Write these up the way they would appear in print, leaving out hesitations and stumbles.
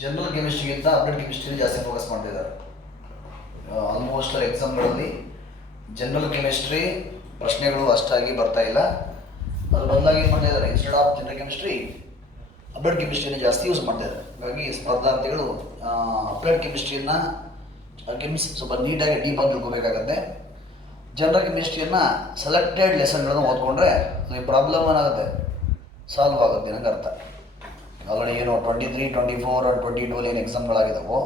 General ಕೆಮಿಸ್ಟ್ರಿಗಿಂತ applied chemistry ಜಾಸ್ತಿ focus ಮಾಡ್ತಿದ್ದಾರೆ. ಆಲ್ಮೋಸ್ಟ್ ಎಕ್ಸಾಮ್ಗಳಲ್ಲಿ ಜನರಲ್ ಕೆಮಿಸ್ಟ್ರಿ ಪ್ರಶ್ನೆಗಳು ಅಷ್ಟಾಗಿ ಬರ್ತಾ ಇಲ್ಲ. ಅದ್ರ ಬದಲಾಗಿ ಏನು ಮಾಡ್ತಾ ಇದ್ದಾರೆ, instead of general chemistry applied ಕೆಮಿಸ್ಟ್ರಿನ ಜಾಸ್ತಿ ಯೂಸ್ ಮಾಡ್ತಾ ಇದ್ದಾರೆ. ಹಾಗಾಗಿ ಸ್ಪರ್ಧಾರ್ಥಿಗಳು ಅಪ್ಲೈಡ್ ಕೆಮಿಸ್ಟ್ರಿಯನ್ನು ಸ್ವಲ್ಪ ನೀಟಾಗಿ ಡೀಪಾಗಿ ತಿಳ್ಕೊಬೇಕಾಗತ್ತೆ. ಜನರಲ್ ಕೆಮಿಸ್ಟ್ರಿಯನ್ನು ಸೆಲೆಕ್ಟೆಡ್ ಲೆಸನ್ಗಳನ್ನು ಓದ್ಕೊಂಡ್ರೆ ಈ ಪ್ರಾಬ್ಲಮ್ ಏನಾಗುತ್ತೆ, ಸಾಲ್ವ್ ಆಗುತ್ತೆ ನಂಗೆ ಅರ್ಥ. ಆಲ್ರೆಡಿ ಏನು 23, 24 ಆ್ಯಂಡ್ 22 ಏನು ಎಕ್ಸಾಮ್ಗಳಾಗಿದ್ದಾವೋ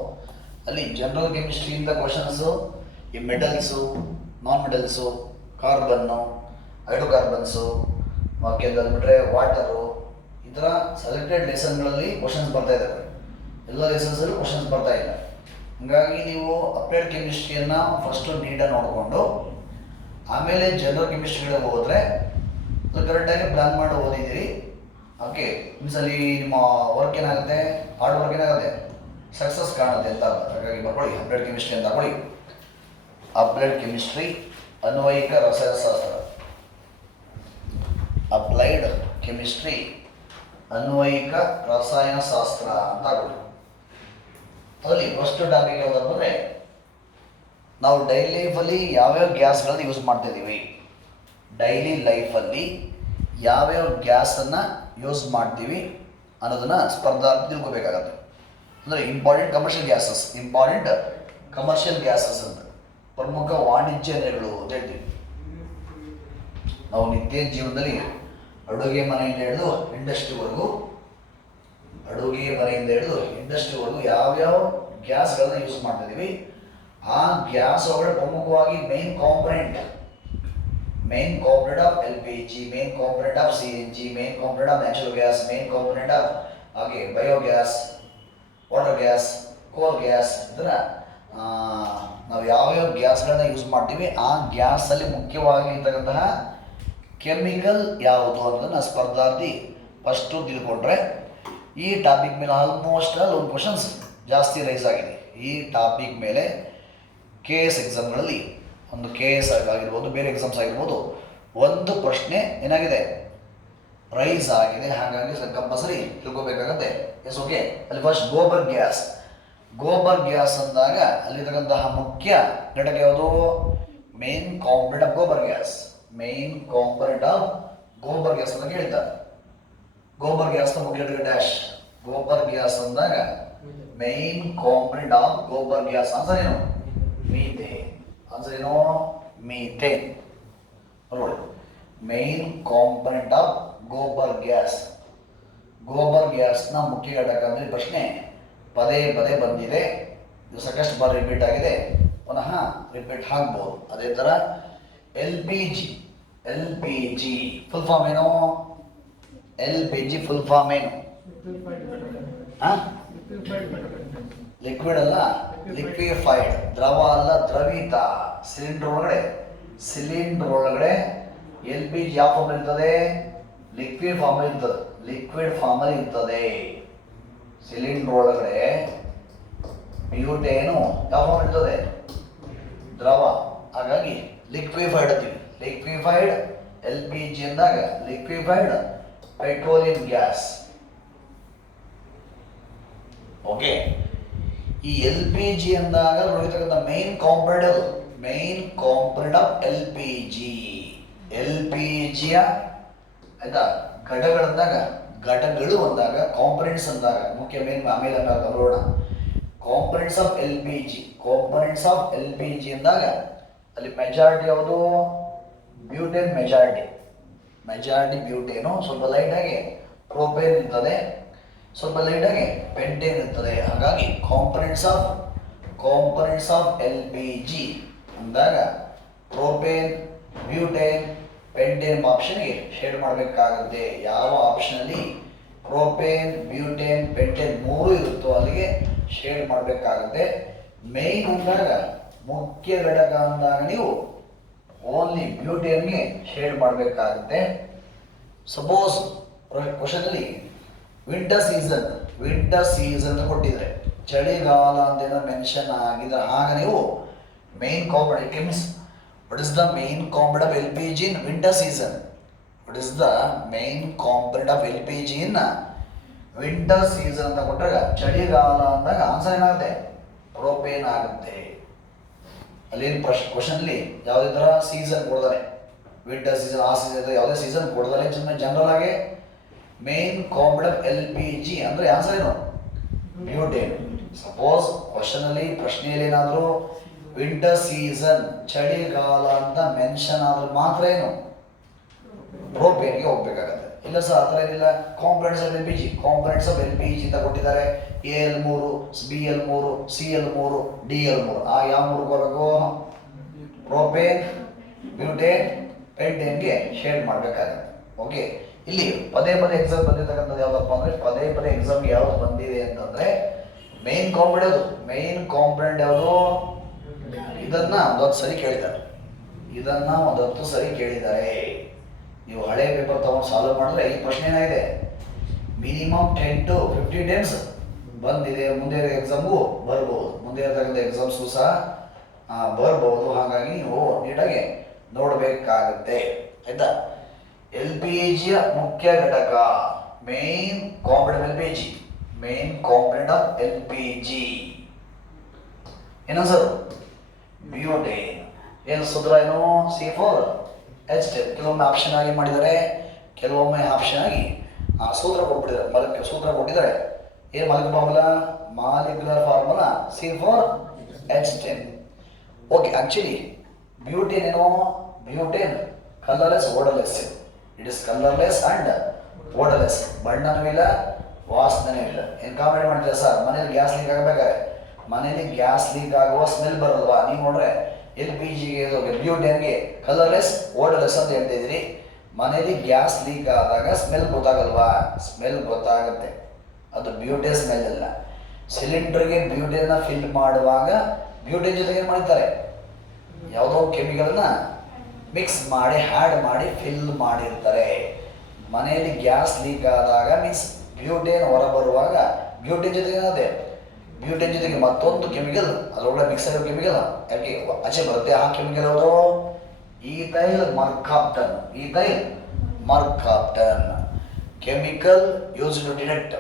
ಅಲ್ಲಿ ಜನರಲ್ ಕೆಮಿಸ್ಟ್ರಿಯಿಂದ ಕ್ವಶನ್ಸು ಈ ಮೆಟಲ್ಸು, ನಾನ್ ಮೆಟಲ್ಸು, ಕಾರ್ಬನ್ನು, ಹೈಡ್ರೋಕಾರ್ಬನ್ಸು, ಬಿಟ್ಟರೆ ವಾಟರು, ಈ ಥರ ಸೆಲೆಕ್ಟೆಡ್ ಲೆಸನ್ಗಳಲ್ಲಿ ಕ್ವಶನ್ಸ್ ಬರ್ತಾ ಇದ್ದಾವೆ. ಎಲ್ಲ ಲೆಸನ್ಸಲ್ಲೂ ಕ್ವಶನ್ಸ್ ಬರ್ತಾ ಇಲ್ಲ. ಹಾಗಾಗಿ ನೀವು ಅಪ್ಲೈಡ್ ಕೆಮಿಸ್ಟ್ರಿಯನ್ನು ಫಸ್ಟು ನೀಟಾಗಿ ನೋಡಿಕೊಂಡು ಆಮೇಲೆ ಜನರಲ್ ಕೆಮಿಸ್ಟ್ರಿಗಳಿಗೆ ಹೋದರೆ ಅದು ಕರೆಕ್ಟಾಗಿ ಪ್ಲ್ಯಾನ್ ಮಾಡಿ ಓದಿದ್ದೀರಿ. ಓಕೆ, ಮೀನ್ಸಲ್ಲಿ ನಿಮ್ಮ ವರ್ಕ್ ಏನಾಗುತ್ತೆ, ಹಾರ್ಡ್ ವರ್ಕ್ ಏನಾಗುತ್ತೆ, ಸಕ್ಸಸ್ ಕಾಣುತ್ತೆ ಅಂತ. ಹಾಗಾಗಿ ಬರ್ಕೊಳ್ಳಿ ಅಪ್ಲೈಡ್ ಕೆಮಿಸ್ಟ್ರಿ ಅಂತ ಹಾಕೊಳ್ಳಿ. ಅಪ್ಲೈಡ್ ಕೆಮಿಸ್ಟ್ರಿ ಅನ್ವಯಿಕ ರಸಾಯನಶಾಸ್ತ್ರ. ಅಪ್ಲೈಡ್ ಕೆಮಿಸ್ಟ್ರಿ ಅನ್ವಯಿಕ ರಸಾಯನಶಾಸ್ತ್ರ ಅಂತ ಹಾಕೊಳ್ಳಿ. ಅದರಲ್ಲಿ ಫಸ್ಟ್ ಟಾಪಿಕ್ ಯಾವುದಂದರೆ ನಾವು ಡೈಲಿ ಲೈಫಲ್ಲಿ ಯಾವ್ಯಾವ ಗ್ಯಾಸ್ಗಳನ್ನು ಯೂಸ್ ಮಾಡ್ತಾಯಿದ್ದೀವಿ, ಡೈಲಿ ಲೈಫಲ್ಲಿ ಯಾವ್ಯಾವ ಗ್ಯಾಸನ್ನು ಯೂಸ್ ಮಾಡ್ತೀವಿ ಅನ್ನೋದನ್ನು ಸ್ಪರ್ಧಾರ್ಥಿ ತಿಳ್ಕೊಬೇಕಾಗತ್ತೆ. ಅಂದರೆ ಇಂಪಾರ್ಟೆಂಟ್ ಕಮರ್ಷಿಯಲ್ ಗ್ಯಾಸಸ್ ಅಂತ, ಪ್ರಮುಖ ವಾಣಿಜ್ಯ ಅನಿಲಗಳು ಅಂತ ಹೇಳ್ತೀವಿ. ನಾವು ನಿತ್ಯ ಜೀವನದಲ್ಲಿ ಅಡುಗೆ ಮನೆಯಿಂದ ಹಿಡಿದು ಇಂಡಸ್ಟ್ರಿವರೆಗೂ ಯಾವ್ಯಾವ ಗ್ಯಾಸ್ಗಳನ್ನ ಯೂಸ್ ಮಾಡ್ತಿದ್ದೀವಿ, ಆ ಗ್ಯಾಸ್ ಒಳಗಡೆ ಪ್ರಮುಖವಾಗಿ main component of LPG, main component of CNG, main component of natural gas, main component of ಹಾಗೆ ಬಯೋಗ್ಯಾಸ್, ವಾಟರ್ ಗ್ಯಾಸ್, ಕೋಲ್ ಗ್ಯಾಸ್, ಈ ಥರ ನಾವು ಯಾವ್ಯಾವ ಗ್ಯಾಸ್ಗಳನ್ನ ಯೂಸ್ ಮಾಡ್ತೀವಿ ಆ ಗ್ಯಾಸಲ್ಲಿ ಮುಖ್ಯವಾಗಿ ಇರ್ತಕ್ಕಂತಹ ಕೆಮಿಕಲ್ ಯಾವುದು ಅನ್ನೋದನ್ನು ಸ್ಪರ್ಧಾರ್ಥಿ ಫಸ್ಟು ತಿಳ್ಕೊಂಡ್ರೆ ಈ ಟಾಪಿಕ್ ಮೇಲೆ ಆಲ್ಮೋಸ್ಟ್ ಒಂದು ಕ್ವಶನ್ಸ್ ಜಾಸ್ತಿ ರೈಸ್ ಆಗಿದೆ. ಈ ಟಾಪಿಕ್ ಮೇಲೆ KS ಎಕ್ಸಾಮ್ಗಳಲ್ಲಿ, ಒಂದು KS ಆಗಿರ್ಬೋದು, ಬೇರೆ ಎಕ್ಸಾಮ್ಸ್ ಆಗಿರ್ಬೋದು, ಒಂದು ಪ್ರಶ್ನೆ ಏನಾಗಿದೆ, ರೈಸ್ ಆಗಿದೆ. ಹಾಗಾಗಿ ಕಂಪಲ್ಸರಿ ತಿಳ್ಕೊಬೇಕಾಗತ್ತೆ. Yes, okay. ಅಲ್ಲಿ ಫಸ್ಟ್ ಗೋಬರ್ ಗ್ಯಾಸ್ ಅಂದಾಗ ಅಲ್ಲಿರ್ತಕ್ಕಂತಹ ಮುಖ್ಯ ಘಟಕ ಯಾವುದು, main component of gobar gas ಅಂತ ಹೇಳ್ತಾರೆ. ಗೋಬರ್ ಗ್ಯಾಸ್ನ ಮುಖ್ಯ ಘಟಕ ಡ್ಯಾಶ್. ಗೋಬರ್ ಗ್ಯಾಸ್ ಅಂದಾಗ main component of gobar gas answer ಏನು, ಮೀಥೇನ್. ನೋಡಿ, ಮೇನ್ ಕಾಂಪೊನೆಂಟ್ ಆಫ್ ಗೋಬರ್ ಗ್ಯಾಸ್ನ ಮುಖ್ಯ ಘಟಕ ಅಂದರೆ ಪ್ರಶ್ನೆ ಪದೇ ಬಂದಿದೆ, ಇದು ಸಾಕಷ್ಟು ಬಾರಿ ರಿಪೀಟ್ ಆಗಿದೆ, ಪುನಃ ರಿಪೀಟ್ ಆಗ್ಬೋದು. ಅದೇ ಥರ LPG ಫುಲ್ ಫಾರ್ಮ್ ಏನು, LPG ಫುಲ್ ಫಾರ್ಮ್ ಏನು, ಲಿಕ್ವಿಡ್ ಅಲ್ಲ, ಲಿಕ್ವಿಫೈಡ್, ದ್ರವ ಅಲ್ಲ, ದ್ರವಿತ. ಸಿಲಿಂಡರ್ ಒಳಗಡೆ LPG ಯಾವ ಫಾರ್ಮ್ ಇರ್ತದೆ, ಲಿಕ್ವಿಡ್ ಫಾರ್ಮಲ್ಲಿ ಇರ್ತದೆ. ಸಿಲಿಂಡರ್ ಒಳಗಡೆ ಬ್ಯೂಟೇನು ಯಾವ ಫಾರ್ಮ್ ಇರ್ತದೆ, ದ್ರವ. ಹಾಗಾಗಿ ಲಿಕ್ವಿಫೈಡ್ ಅಂತೀವಿ. ಲಿಕ್ವಿಫೈಡ್ LPG ಅಂದಾಗ ಲಿಕ್ವಿಫೈಡ್ ಪೆಟ್ರೋಲಿಯಂ ಗ್ಯಾಸ್. ಓಕೆ, ಈ LPG ಅಂದಾಗ ನೋಡಿರ್ತಕ್ಕಂಥ ಮೇನ್ ಕಾಂಪೊನೆಂಟ್ ಆಫ್ LPGಯ ಆಯ್ತಾ, ಘಟಗಳು ಅಂದಾಗ, ಕಾಂಪೊನೆಂಟ್ಸ್ ಅಂದಾಗ ಮುಖ್ಯ ಮೇನ್ ಆಮೇಲೆ ನೋಡೋಣ. ಕಾಂಪೊನೆಂಟ್ಸ್ ಆಫ್ LPG ಅಂದಾಗ ಅಲ್ಲಿ ಮೆಜಾರಿಟಿ ಯಾವುದು, ಬ್ಯೂಟೇನ್ ಮೆಜಾರಿಟಿ ಬ್ಯೂಟೇನು. ಸ್ವಲ್ಪ ಲೈಟಾಗಿ ಪ್ರೋಪೇನ್ ಇರ್ತದೆ, ಸ್ವಲ್ಪ ಲೈಟಾಗಿ ಪೆಂಟೇನ್ ಇರ್ತದೆ. ಹಾಗಾಗಿ ಕಾಂಪೊನೆಂಟ್ಸ್ ಆಫ್ LPG ಅಂದಾಗ ಪ್ರೋಪೇನ್, ಬ್ಯೂಟೇನ್, ಪೆಂಟೇನ್ ಆಪ್ಷನ್ಗೆ ಶೇಡ್ ಮಾಡಬೇಕಾಗುತ್ತೆ. ಯಾವ ಆಪ್ಷನಲ್ಲಿ ಪ್ರೋಪೇನ್, ಬ್ಯೂಟೇನ್, ಪೆಂಟೇನ್ ಮೂರು ಇರುತ್ತೋ ಅಲ್ಲಿಗೆ ಶೇಡ್ ಮಾಡಬೇಕಾಗುತ್ತೆ. ಮೇನ್ ಅಂದಾಗ ಮುಖ್ಯ ಘಟಕ ಅಂದಾಗ ನೀವು ಓನ್ಲಿ ಬ್ಯೂಟೇನ್ಗೆ ಶೇಡ್ ಮಾಡಬೇಕಾಗುತ್ತೆ. ಸಪೋಸ್ ಕ್ವಶನಲ್ಲಿ ವಿಂಟರ್ ಸೀಸನ್ ಕೊಟ್ಟಿದ್ರೆ, ಚಳಿಗಾಲ ಅಂತ ಮೆನ್ಷನ್ ಆಗಿದ್ರೆ, ಆಗ ನೀವು main component what is the main component of LPG in winter season? Winter season ಅಂತ ಕೊಟ್ಟಾಗ ಚಳಿಗಾಲ ಅಂದಾಗ ಆನ್ಸರ್ ಏನಾಗುತ್ತೆ? ಪ್ರೋಪೇನ್ ಆಗುತ್ತೆ. ಅಲ್ಲೇನು ಕ್ವಶನಲ್ಲಿ ಯಾವುದೇ ಥರ ಸೀಸನ್ ಕೊಡ್ದಾನೆ, ವಿಂಟರ್ ಸೀಸನ್ ಆ ಸೀಸನ್ ಯಾವುದೇ ಸೀಸನ್ ಕೊಡ್ದಾನೆ, ಜನರಲ್ ಆಗಿ ಮೇನ್ ಕಾಂಪೊನೆಂಟ್ LPG ಅಂದರೆ ಆನ್ಸರ್ ಏನು? ಬ್ಯೂಟೇನ್. ಸಪೋಸ್ ಕ್ವಶನಲ್ಲಿ ಪ್ರಶ್ನೆಯಲ್ಲಿ ಏನಾದರೂ ವಿಂಟರ್ ಸೀಸನ್ ಚಳಿಗಾಲ ಅಂತ ಮೆನ್ಷನ್ ಆದ್ರೆ ಮಾತ್ರ ಏನು ಪ್ರೋಪೇನ್ಗೆ ಹೋಗ್ಬೇಕಾಗತ್ತೆ. ಇಲ್ಲ ಸರ್ ಆ ಥರ ಏನಿಲ್ಲ, ಕಾಂಪೊನೆಂಟ್ಸ್ ಆಫ್ LPG ಅಂತ ಕೊಟ್ಟಿದ್ದಾರೆ. AL3, BL3, CL3, DL3 ಆ ಯಾವ ಮೂರು ಬರಬೇಕು? ಪ್ರೋಪೇನ್, ಬ್ಯೂಟೇನ್, ಪೆಂಟೇನ್ಗೆ ಶೇಡ್ ಮಾಡಬೇಕಾಗತ್ತೆ. ಓಕೆ, ಇಲ್ಲಿ ಪದೇ ಪದೇ ಎಕ್ಸಾಮ್ ಬಂದಿರ್ತಕ್ಕಂಥದ್ದು ಯಾವುದಪ್ಪ ಅಂದರೆ, ಪದೇ ಪದೇ ಎಕ್ಸಾಮ್ಗೆ ಯಾವ್ದು ಬಂದಿದೆ ಅಂತಂದರೆ ಮೇನ್ ಕಾಂಪೊನೆಂಟ್ ಯಾವುದು? ಇದನ್ನು ಒಂದು ಸರಿ ಕೇಳಿದ್ದಾರೆ, ಇದನ್ನು ಒಂದು 10 ಸರಿ ಕೇಳಿದ್ದಾರೆ. ನೀವು ಹಳೆ ಪೇಪರ್ ತೊಗೊಂಡು ಸಾಲ್ವ್ ಮಾಡಿದ್ರೆ ಈ ಪ್ರಶ್ನೆ ಏನಾಗಿದೆ, ಮಿನಿಮಮ್ 10 to 50 ಟೈಮ್ಸ್ ಬಂದಿದೆ. ಮುಂದೆ ಎಕ್ಸಾಮ್ಗೂ ಬರ್ಬೋದು, ಮುಂದೆ ಇರತಕ್ಕಂಥ ಎಕ್ಸಾಮ್ಸ್ಗೂ ಸಹ ಬರ್ಬೋದು. ಹಾಗಾಗಿ ನೀವು ನೀಟಾಗಿ ನೋಡಬೇಕಾಗುತ್ತೆ. ಆಯ್ತಾ? LPGಯ ಮುಖ್ಯ ಘಟಕ ಮೇನ್ ಕಾಂಪೊನೆಂಟ್ ಆಫ್ LPG ಏನು ಸರ್? ಬ್ಯೂಟೇನ್. ಏನು ಸೂತ್ರ ಏನು? C4H10. ಕೆಲವೊಮ್ಮೆ ಆಪ್ಷನ್ ಆಗಿ ಮಾಡಿದ್ದಾರೆ, ಕೆಲವೊಮ್ಮೆ ಆಪ್ಷನ್ ಆಗಿ ಸೂತ್ರ ಕೊಟ್ಬಿಟ್ಟಿದ್ದಾರೆ, ಸೂತ್ರ ಕೊಟ್ಟಿದ್ದಾರೆ. ಏನು molecular formula C4H10. Okay, actually butane ಏನು? Butane colourless, odourless. It is colourless and odourless. ಬಣ್ಣನೂ ಇಲ್ಲ, ವಾಸನೆನೂ ಇಲ್ಲ. ಏನು ಕಾಮೆಂಟ್ ಮಾಡ್ತೀರಾ ಸರ್? ಮನೇಲಿ ಗ್ಯಾಸ್ ಲೀಕ್ ಆಗಬೇಕಾದ್ರೆ ಮನೇಲಿ ಗ್ಯಾಸ್ ಲೀಕ್ ಆಗುವ ಸ್ಮೆಲ್ ಬರಲ್ವಾ? ನೀವು ನೋಡ್ರೆ LPGಗೆ ಬ್ಯೂಟೇನ್ಗೆ ಕಲರ್ಲೆಸ್, ಓಡರ್ಲೆಸ್ ಅಂತ ಹೇಳ್ತಿದ್ರಿ. ಮನೇಲಿ ಗ್ಯಾಸ್ ಲೀಕ್ ಆದಾಗ ಸ್ಮೆಲ್ ಗೊತ್ತಾಗಲ್ವಾ? ಸ್ಮೆಲ್ ಗೊತ್ತಾಗುತ್ತೆ, ಅದು ಬ್ಯೂಟೇನ್ ಸ್ಮೆಲ್ ಅಲ್ಲ. ಸಿಲಿಂಡರ್ಗೆ ಬ್ಯೂಟೇನ್ನ ಫಿಲ್ ಮಾಡುವಾಗ ಬ್ಯೂಟೇನ್ ಜೊತೆಗೆ ಏನು ಮಾಡ್ತಾರೆ? ಯಾವುದೋ ಕೆಮಿಕಲನ್ನು ಮಿಕ್ಸ್ ಮಾಡಿ ಆ್ಯಡ್ ಮಾಡಿ ಫಿಲ್ ಮಾಡಿರ್ತಾರೆ. ಮನೆಯಲ್ಲಿ ಗ್ಯಾಸ್ ಲೀಕ್ ಆದಾಗ ಮೀನ್ಸ್ ಬ್ಯೂಟೇನ್ ಹೊರ ಬರುವಾಗ ಬ್ಯೂಟೇನ್ ಜೊತೆಗೆ ಏನಾಗುತ್ತೆ? ಬ್ಯೂಟೇನ್ ಜೊತೆಗೆ ಮತ್ತೊಂದು ಕೆಮಿಕಲ್ ಅದರೊಳಗೆ ಮಿಕ್ಸ್ ಆಗಿರೋ ಕೆಮಿಕಲ್ ಯಾಕೆ ಆಚೆ ಬರುತ್ತೆ? ಆ ಕೆಮಿಕಲ್ ಯಾವುದು? Ethyl mercaptan. Chemical use to detect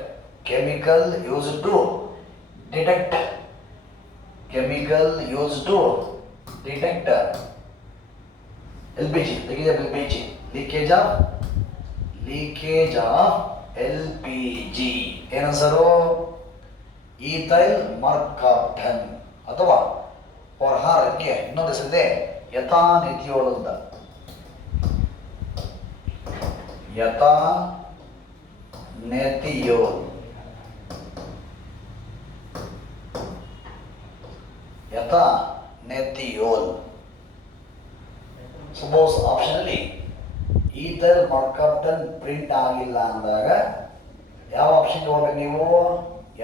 LPG, leakage of LPG. ಏನನ್ಸರು? Ethyl mercaptan. ಅಥವಾ ಹೊರಹಾರಕ್ಕೆ ಇನ್ನೊಂದು ಹೆಸರಿದೆ ಎಥಾನೆಥಿಯೋಲ್ ಅಂತ. ಎಥಾನೆಥಿಯೋಲ್. ಸಪೋಸ್ ಆಪ್ಷನಲ್ಲಿ ಈಥೈಲ್ ಮರ್ಕಾಪ್ಟನ್ ಪ್ರಿಂಟ್ ಆಗಿಲ್ಲ ಅಂದಾಗ ಯಾವ ಆಪ್ಷನ್ಗೆ ಹೋಗ್ಬೇಕು ನೀವು?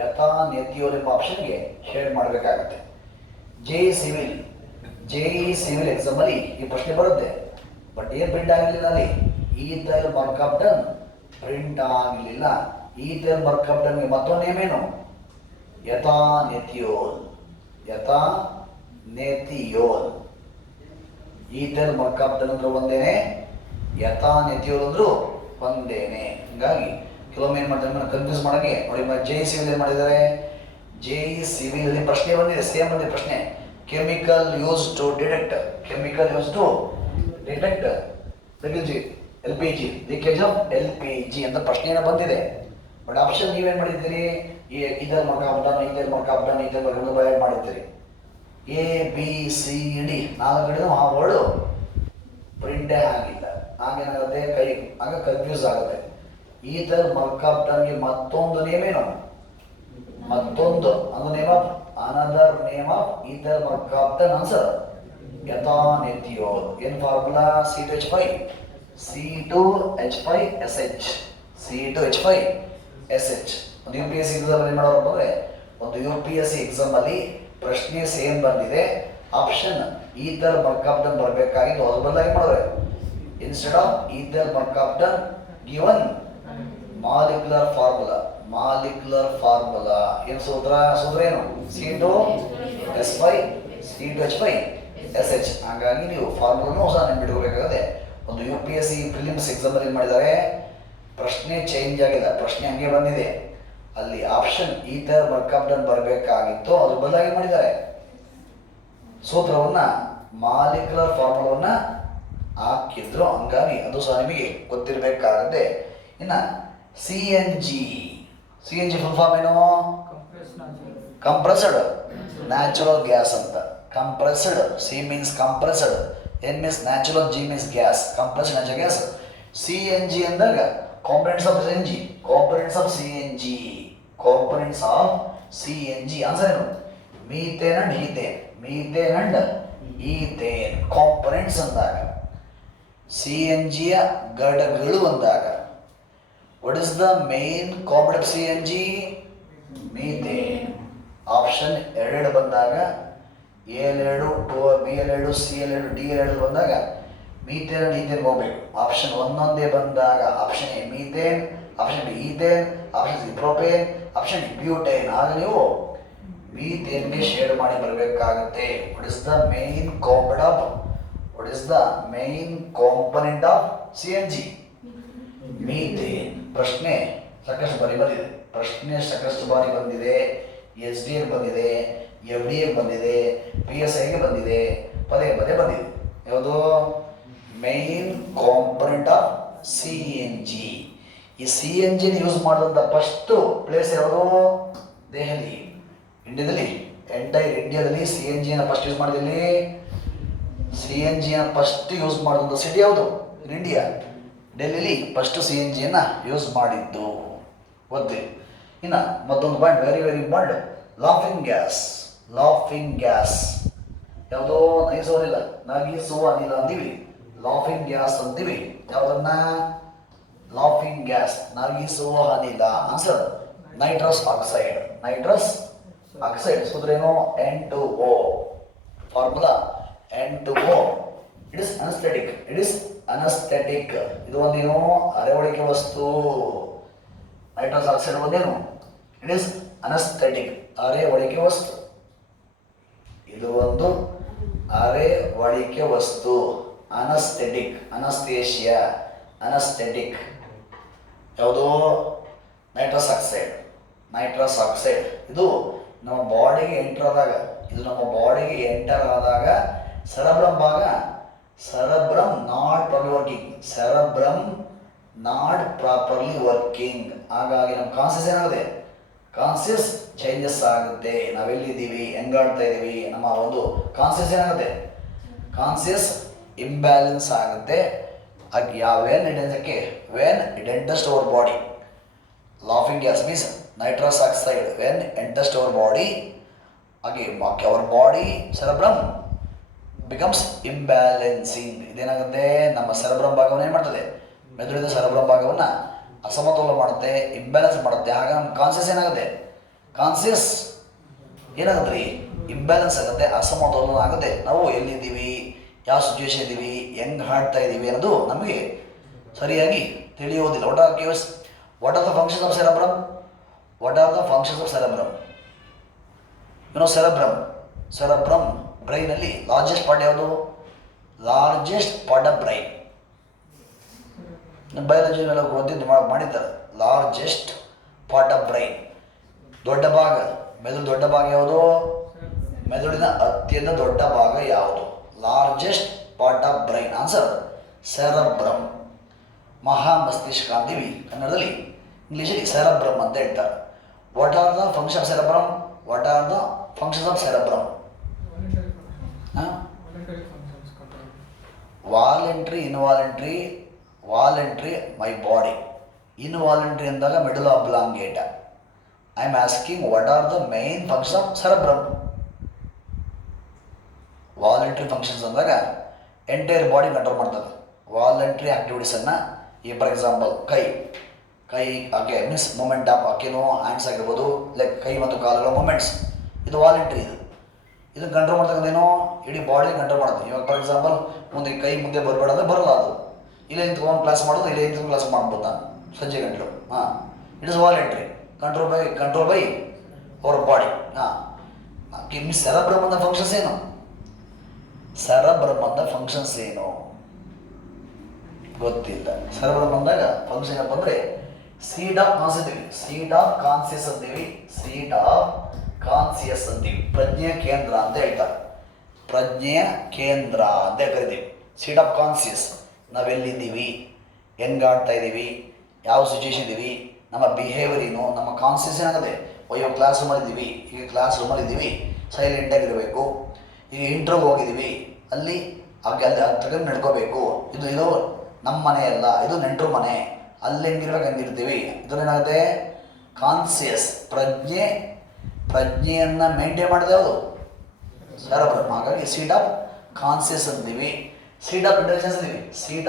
ಎಥಾನೆಥಿಯೋಲ್ ಎಂಬ ಆಪ್ಷನ್ಗೆ ಶೇಡ್ ಮಾಡಬೇಕಾಗುತ್ತೆ. JEE ಸಿವಿಲ್ ಎಕ್ಸಾಮಲ್ಲಿ ಈ ಪ್ರಶ್ನೆ ಬರುತ್ತೆ. ಬಟ್ ಏನು ಪ್ರಿಂಟ್ ಆಗಲಿಲ್ಲ ಅಲ್ಲಿ? ಈಥೈಲ್ ಮರ್ಕಾಪ್ಟನ್ ಪ್ರಿಂಟ್ ಆಗಲಿಲ್ಲ. ಈಥೈಲ್ ಮರ್ಕಾಪ್ಟನ್ಗೆ ಮತ್ತೊಂದು ನೇಮೇನು? ಎಥಾನೆಥಿಯೋಲ್. ಈಥೈಲ್ ಮರ್ಕಾಪ್ಟನ್ ಅಂದ್ರೆ ಒಂದೇನೆ, ಎಥಾನೆಥಿಯೋಲ್ ಅಂದ್ರೂ ಒಂದೇನೆ. ಹೀಗಾಗಿ ಕೆಲವೊಮ್ಮೆ ಏನು ಮಾಡ್ತಾರೆ ಕನ್ಫ್ಯೂಸ್ ಮಾಡೋಕ್ಕೆ ನೋಡಿ. JEE ಸಿವಿಲ್ ಏನು ಮಾಡಿದ್ದಾರೆ? JEE ಸಿವಿಲ್ ಪ್ರಶ್ನೆ ಬಂದಿದೆ, ಸೇಮ್ ಬಂದಿದೆ ಪ್ರಶ್ನೆ. Chemical use to detect LPG, leakage of LPG ಅಂತ ಪ್ರಶ್ನೆಯನ್ನು ಬಂದಿದೆ. ಬಟ್ ಆಪ್ಷನ್ ನೀವೇನು ಮಾಡಿದ್ದೀರಿ? ಈಥೈಲ್ ಮರ್ಕಾಪ್ಟನ್ ಬಯಡ್ ಮಾಡಿದ್ದೀರಿ. ABCD 4 ಕಡೆನೂ ಆ ವರ್ಡು ಪ್ರಿಂಟೇ ಆಗಿಲ್ಲ. ಆಗೇನಾಗುತ್ತೆ? ಆಗ ಕನ್ಫ್ಯೂಸ್ ಆಗುತ್ತೆ. ಈಥೈಲ್ ಮರ್ಕಾಪ್ಟನ್ಗೆ ಮತ್ತೊಂದು ನೇಮೇನು? Another name of ethyl mercaptan answer ethanethiol. ಏನು ಫಾರ್ಮುಲಾ? C2H5SH. ಒಂದು UPSC ಎಕ್ಸಾಮ್ ಏನು ಮಾಡೋರು ಅಂದರೆ, ಒಂದು UPSC ಎಕ್ಸಾಮಲ್ಲಿ ಪ್ರಶ್ನೆ ಸೇಮ್ ಬಂದಿದೆ, ಆಪ್ಷನ್ ಈಥೈಲ್ ಮರ್ಕಾಪ್ಟನ್ ಬರಬೇಕಾಗಿತ್ತು, ಅದು ಬದಲಾಗಿ ಮಾಡೋರೆ. Instead of ethyl mercaptan given molecular formula. ಏನು ಸೂತ್ರ ಏನು? C2H5SH. ಹಾಗಾಗಿ ನೀವು ಫಾರ್ಮುಲಾನು ಸಹ ನೆನ್ಪಿಟ್ಕೋಬೇಕಾಗುತ್ತೆ. ಒಂದು UPSC ಪ್ರಿಲಿಮ್ಸ್ ಎಕ್ಸಾಮಲ್ಲಿ ಏನು ಮಾಡಿದ್ದಾರೆ? ಪ್ರಶ್ನೆ ಚೇಂಜ್ ಆಗಿದೆ, ಪ್ರಶ್ನೆ ಹಂಗೆ ಬಂದಿದೆ. ಅಲ್ಲಿ ಆಪ್ಷನ್ ಈಥರ್ ಮರ್ಕಾಪ್ಟನ್ ಬರಬೇಕಾಗಿತ್ತು, ಅದ್ರ ಬದಲಾಗಿ ಮಾಡಿದ್ದಾರೆ. ಸೂತ್ರವನ್ನ ಮಾಲಿಕ್ಯುಲರ್ ಫಾರ್ಮುಲಾವನ್ನ ಹಾಕಿದ್ರು, ಹಂಗಾಗಿ ಅದು ಸಹ ನಿಮಗೆ ಗೊತ್ತಿರಬೇಕಾಗುತ್ತೆ. ಇನ್ನು CNG ಫುಲ್ ಫಾರ್ಮ್ ಏನು? ಕಂಪ್ರೆಸ್ಡ್ ನ್ಯಾಚುರಲ್ ಗ್ಯಾಸ್ ಅಂತ. Compressed, C means compressed, N means natural, G means gas, compressed natural gas. CNG ಅಂದಾಗ components of CNG, components of CNG answer ಏನು? ಮೀಥೇನ್ ಅಂಡ್ ಈಥೇನ್ ಕಾಂಪೊನೆಂಟ್ಸ್ ಅಂದಾಗ, CNGಯ ಘಟಕಗಳು ಅಂದಾಗ, what is the main component of CNG? Methane. Option 2 ಬಂದಾಗ A2, B2, C2, D2 ಬಂದಾಗ methane and ethane ಹೋಗ್ಬೇಕು. Option ಒಂದೊಂದೇ ಬಂದಾಗ option A methane, option B ethane, option C propane, option D butane. ಆಗ ನೀವು ಮೀಥೇನ್ಗೆ ಶೇಡ್ ಮಾಡಿ ಬರಬೇಕಾಗುತ್ತೆ. What is the main component of CNG? Methane. ಪ್ರಶ್ನೆ ಸಾಕಷ್ಟು ಬಾರಿ ಬಂದಿದೆ. SDA ಬಂದಿದೆ, FDA ಬಂದಿದೆ, PSIಗೆ ಬಂದಿದೆ, ಪದೇ ಬಂದಿದೆ. ಯಾವುದು? Main component of CNG. ಈ CNG ಯೂಸ್ ಮಾಡಿದಂಥ ಫಸ್ಟ್ ಪ್ಲೇಸ್ ಯಾವುದು? ದೆಹಲಿ. ಇಂಡಿಯಾದಲ್ಲಿ, ಎಂಟೈರ್ ಇಂಡಿಯಾದಲ್ಲಿ CNG ಫಸ್ಟ್ ಯೂಸ್ ಮಾಡಿದಲ್ಲಿ, CNG ಫಸ್ಟ್ ಯೂಸ್ ಮಾಡಿದಂಥ ಸಿಟಿ ಯಾವುದು? ಇನ್ ಇಂಡಿಯಾ, ಡೆಲ್ಲಿಲಿ ಫಸ್ಟ್ CNG ಯೂಸ್ ಮಾಡಿದ್ದು. ಗೊತ್ತಿಲ್ಲ. ಇನ್ನು ಮತ್ತೊಂದು point, very important, laughing gas. ಯಾವುದೋ ನಗಿಸುವ ಅನಿಲ ಅಂತೀವಿ, ಲಾಫಿಂಗ್ ಗ್ಯಾಸ್ ಅಂತೀವಿ. ಯಾವುದನ್ನ? ಲಾಫಿಂಗ್ ಗ್ಯಾಸ್, ನಗಿಸುವ ಅನಿಲ. Answer nitrous oxide. ಸೂತ್ರ ಏನು? N2O. Formula N2O. It is anaesthetic. ಇದು ಒಂದೇನು? ಅರೆವಳಿಕೆ ವಸ್ತು. ನೈಟ್ರಸ್ ಆಕ್ಸೈಡ್ ಒಂದೇನು? ಇಟ್ ಇಸ್ ಅನಸ್ಥೆಟಿಕ್, ಅರೆವಳಿಕೆ ವಸ್ತು. ಇದು ಒಂದು ಅರೆವಳಿಕೆ ವಸ್ತು. Anaesthetic, anaesthetic. ಯಾವುದು? Nitrous oxide. ಇದು ನಮ್ಮ ಬಾಡಿಗೆ ಎಂಟರ್ ಆದಾಗ ಸೆರೆಬ್ರಮ್ ಭಾಗ, ಸೆರೆಬ್ರಮ್ ನಾಟ್ ಪ್ರಾಪರ್ಲಿ ವರ್ಕಿಂಗ್. ಹಾಗಾಗಿ ನಮ್ಮ ಕಾನ್ಸಿಯಸ್ ಏನಾಗುತ್ತೆ? ಕಾನ್ಸಿಯಸ್ ಚೇಂಜಸ್ ಆಗುತ್ತೆ. ನಾವೆಲ್ಲಿದ್ದೀವಿ, ಹೆಂಗಾಡ್ತಾ ಇದ್ದೀವಿ, ನಮ್ಮ ಒಂದು ಕಾನ್ಸಿಯಸ್ ಏನಾಗುತ್ತೆ? ಕಾನ್ಸಿಯಸ್ ಇಂಬ್ಯಾಲೆನ್ಸ್ ಆಗುತ್ತೆ. When it enters our body. Laughing gas means nitrous oxide when enters our body, our body cerebrum becomes imbalancing. ಇದೇನಾಗುತ್ತೆ? ನಮ್ಮ ಸೆರೆಬ್ರಮ್ ಭಾಗವನ್ನು ಏನು ಮಾಡ್ತದೆ? ಮೆದುಳಿನ ಸೆರೆಬ್ರಮ್ ಭಾಗವನ್ನು ಅಸಮತೋಲ ಮಾಡುತ್ತೆ, ಇಂಬ್ಯಾಲೆನ್ಸ್ ಮಾಡುತ್ತೆ. ಆಗ ನಮ್ಮ ಕಾನ್ಸಿಯಸ್ ಏನಾಗುತ್ತೆ? ಇಂಬ್ಯಾಲೆನ್ಸ್ ಆಗುತ್ತೆ, ಅಸಮತೋಲನ ಆಗುತ್ತೆ. ನಾವು ಎಲ್ಲಿದ್ದೀವಿ, ಯಾವ ಸಿಚುವೇಶನ್ ಇದ್ದೀವಿ, ಹೆಂಗೆ ಹಾಡ್ತಾ ಇದ್ದೀವಿ ಅನ್ನೋದು ನಮಗೆ ಸರಿಯಾಗಿ ತಿಳಿಯೋದಿಲ್ಲ. What are the functions of cerebrum? Cerebrum ಬ್ರೈನಲ್ಲಿ ಲಾರ್ಜೆಸ್ಟ್ ಪಾರ್ಟ್ ಯಾವುದು? ಬ್ರೈನ್. ಬಯಾಲಜಿ ಮೇಲೆ ಓದಿದ್ದು ಮಾಡಿದ್ದಾರೆ. ಲಾರ್ಜೆಸ್ಟ್ ಪಾರ್ಟ್ ಆಫ್ ಬ್ರೈನ್, ದೊಡ್ಡ ಭಾಗ, ಮೆದುಳು ದೊಡ್ಡ ಭಾಗ ಯಾವುದು? ಮೆದುಳಿನ ಅತ್ಯಂತ ದೊಡ್ಡ ಭಾಗ ಯಾವುದು? Largest part of brain. Answer cerebrum. ಮಹಾ ಮಸ್ತಿಷ್ಕ ಅಂತೀವಿ ಕನ್ನಡದಲ್ಲಿ, ಇಂಗ್ಲೀಷಲ್ಲಿ ಸೆರೆಬ್ರಮ್ ಅಂತ ಹೇಳ್ತಾರೆ. What are the function of cerebrum? Voluntary my body. Involuntary ಅಂದಾಗ medulla oblongata. I am asking what are the main function of cerebrum? Voluntary functions ಅಂದಾಗ entire body control ಮಾಡ್ತದೆ. ವಾಲೆಂಟ್ರಿ ಆಕ್ಟಿವಿಟೀಸನ್ನು, ಈ ಫಾರ್ ಎಕ್ಸಾಂಪಲ್ ಕೈ means movement of hands ಆಗಿರ್ಬೋದು, like ಕೈ ಮತ್ತು ಕಾಲುಗಳ ಮೂಮೆಂಟ್ಸ್, ಇದು ವಾಲೆಂಟ್ರಿ. ಇದನ್ನು ಕಂಟ್ರೋಲ್ ಮಾಡ್ತಕ್ಕಂಥೇನೋ ಇಡೀ ಬಾಡಿ ಕಂಟ್ರೋಲ್ ಮಾಡುತ್ತೆ. ಇವಾಗ ಫಾರ್ ಎಕ್ಸಾಂಪಲ್ ಕೈ ಮುಂದೆ ಬರಬೇಡ ಅಂದರೆ ಬರೋಲ್ಲ. ಅದು ಇಲ್ಲೇ ನಿಂತ್ಕೊಂಡು ಕ್ಲಾಸ್ ಮಾಡೋದು, ಇಲ್ಲೇ ನಿಂತ್ಕೊಂಡು ಕ್ಲಾಸ್ ಮಾಡ್ಬೋದು ನಾನು ಸಂಜೆ ಗಂಟಲು. It is voluntary, control by our body. Means cerebrum ಅಂತ ಫಂಕ್ಷನ್ಸ್ ಏನು? ಗೊತ್ತಿಲ್ಲ. ಸೆರೆಬ್ರಮ್ ಅಂದಾಗ ಫಂಕ್ಷನ್ ಏನಪ್ಪ ಅಂದರೆ ಸೀಡ್ ಆಫ್ ಕಾನ್ಸಿಯಸ್ ಅಂತೀವಿ, ಸೀಡ್ ಆಫ್ ಕಾನ್ಸಿಯಸ್ ಅಂತೀವಿ, ಸೀಡ್ ಆಫ್ ಕಾನ್ಸಿಯಸ್ ಅಂತೀವಿ. ಪ್ರಜ್ಞೆಯ ಕೇಂದ್ರ ಅಂತ ಹೇಳ್ತಾರೆ, ಪ್ರಜ್ಞೆಯ ಕೇಂದ್ರ ಅಂತ ಕರಿತೀವಿ. ಸೀಡ್ ಆಫ್ ಕಾನ್ಸಿಯಸ್, ನಾವೆಲ್ಲಿದ್ದೀವಿ, ಹೆಂಗಾಡ್ತಾ ಇದ್ದೀವಿ, ಯಾವ ಸಿಚುವೇಶನ್ ಇದ್ದೀವಿ, ನಮ್ಮ ಬಿಹೇವಿಯರ್ ಏನು, ನಮ್ಮ ಕಾನ್ಸಿಯಸ್ ಏನಾಗುತ್ತೆ. ಅಯ್ಯೋ ಕ್ಲಾಸ್ ರೂಮಲ್ಲಿ ಇದ್ದೀವಿ, ಈಗ ಕ್ಲಾಸ್ ರೂಮಲ್ಲಿ ಇದ್ದೀವಿ, ಸೈಲೆಂಟಾಗಿರಬೇಕು. ಈಗ ಇಂಟ್ರೋಗೆ ಹೋಗಿದ್ದೀವಿ, ಅಲ್ಲಿ ಹಾಗೆ ಅಲ್ಲಿ ತಗೊಂಡು ನಡ್ಕೋಬೇಕು. ಇದು ನಮ್ಮ ಮನೆ ಅಲ್ಲ, ಇದು ನೆಂಟರು ಮನೆ, ಅಲ್ಲಿ ಹೆಂಗಿರ್ಬೇಕು ಹಂಗಿರ್ತೀವಿ. ಇದನ್ನೇನಾಗುತ್ತೆ ಕಾನ್ಸಿಯಸ್, ಪ್ರಜ್ಞೆಯನ್ನು ಮೇಂಟೈನ್ ಮಾಡಿದೆ ಯಾವುದು ಸೆರೆಬ್ರಮ್. ಹಾಗಾಗಿ ಸೀಡ್ ಆಫ್ ಕಾನ್ಸಿಯಸ್ ಅಂತೀವಿ. ಸೀಡ್ ಆಫ್ ಇಂಟೆಲಿಜೆನ್ಸ್ ಅಂತೀವಿ, seed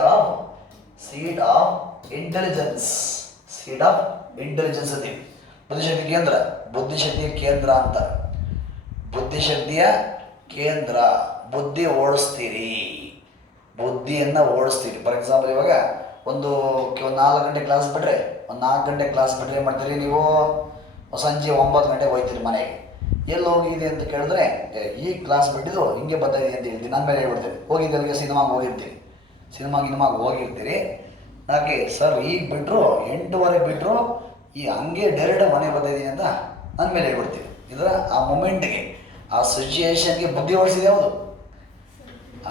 of intelligence, seed of intelligence ಅಂತೀವಿ. ಬುದ್ಧಿಶಕ್ತಿ ಕೇಂದ್ರ, ಬುದ್ಧಿಶಕ್ತಿಯ ಕೇಂದ್ರ ಅಂತ. ಬುದ್ಧಿಶಕ್ತಿಯ ಕೇಂದ್ರ, ಬುದ್ಧಿ ಓಡಿಸ್ತೀರಿ, ಬುದ್ಧಿಯನ್ನು ಓಡಿಸ್ತೀರಿ. ಫಾರ್ ಎಕ್ಸಾಂಪಲ್ ಇವಾಗ ಒಂದು 4 ಗಂಟೆ ಕ್ಲಾಸ್ ಬಿಟ್ಟರೆ, ಒಂದು 4 ಗಂಟೆ ಕ್ಲಾಸ್ ಬಿಟ್ಟರೆ ಏನು ಮಾಡ್ತೀರಿ ನೀವು, ಸಂಜೆ 9 ಗಂಟೆಗೆ ಹೋಗ್ತೀರಿ ಮನೆಗೆ. ಎಲ್ಲಿ ಹೋಗಿದೆ ಅಂತ ಕೇಳಿದ್ರೆ, ಈ ಕ್ಲಾಸ್ ಬಿಟ್ಟಿದ್ದು ಹಿಂಗೆ ಬರ್ತಾಯಿದೆ ಅಂತ ಹೇಳ್ತೀನಿ, ನನ್ನ ಮೇಲೆ ಹೇಳ್ಬಿಡ್ತೀನಿ. ಹೋಗಿದ್ದೆ ಅಲ್ಲಿಗೆ ಸಿನಿಮಾಗೆ ಹೋಗಿರ್ತೀರಿ, ಸಿನಿಮಾಗೆ ಹೋಗಿರ್ತೀರಿ. ಯಾಕೆ ಸರ್ ಈಗ ಬಿಟ್ಟರು 8:15 ಬಿಟ್ಟರು, ಈ ಹಂಗೆ ಡೈರೆಕ್ಟ್ ಮನೆಗೆ ಬರ್ತಾಯಿದ್ದೀನಿ ಅಂತ ನನ್ನ ಮೇಲೆ ಹೇಳ್ಬಿಡ್ತೀವಿ. ಇದರ ಆ ಮೊಮೆಂಟ್ಗೆ, ಆ ಸಿಚುಯೇಷನ್ಗೆ ಬುದ್ಧಿ ಓಡಿಸಿದ್ದು ಯಾವುದು,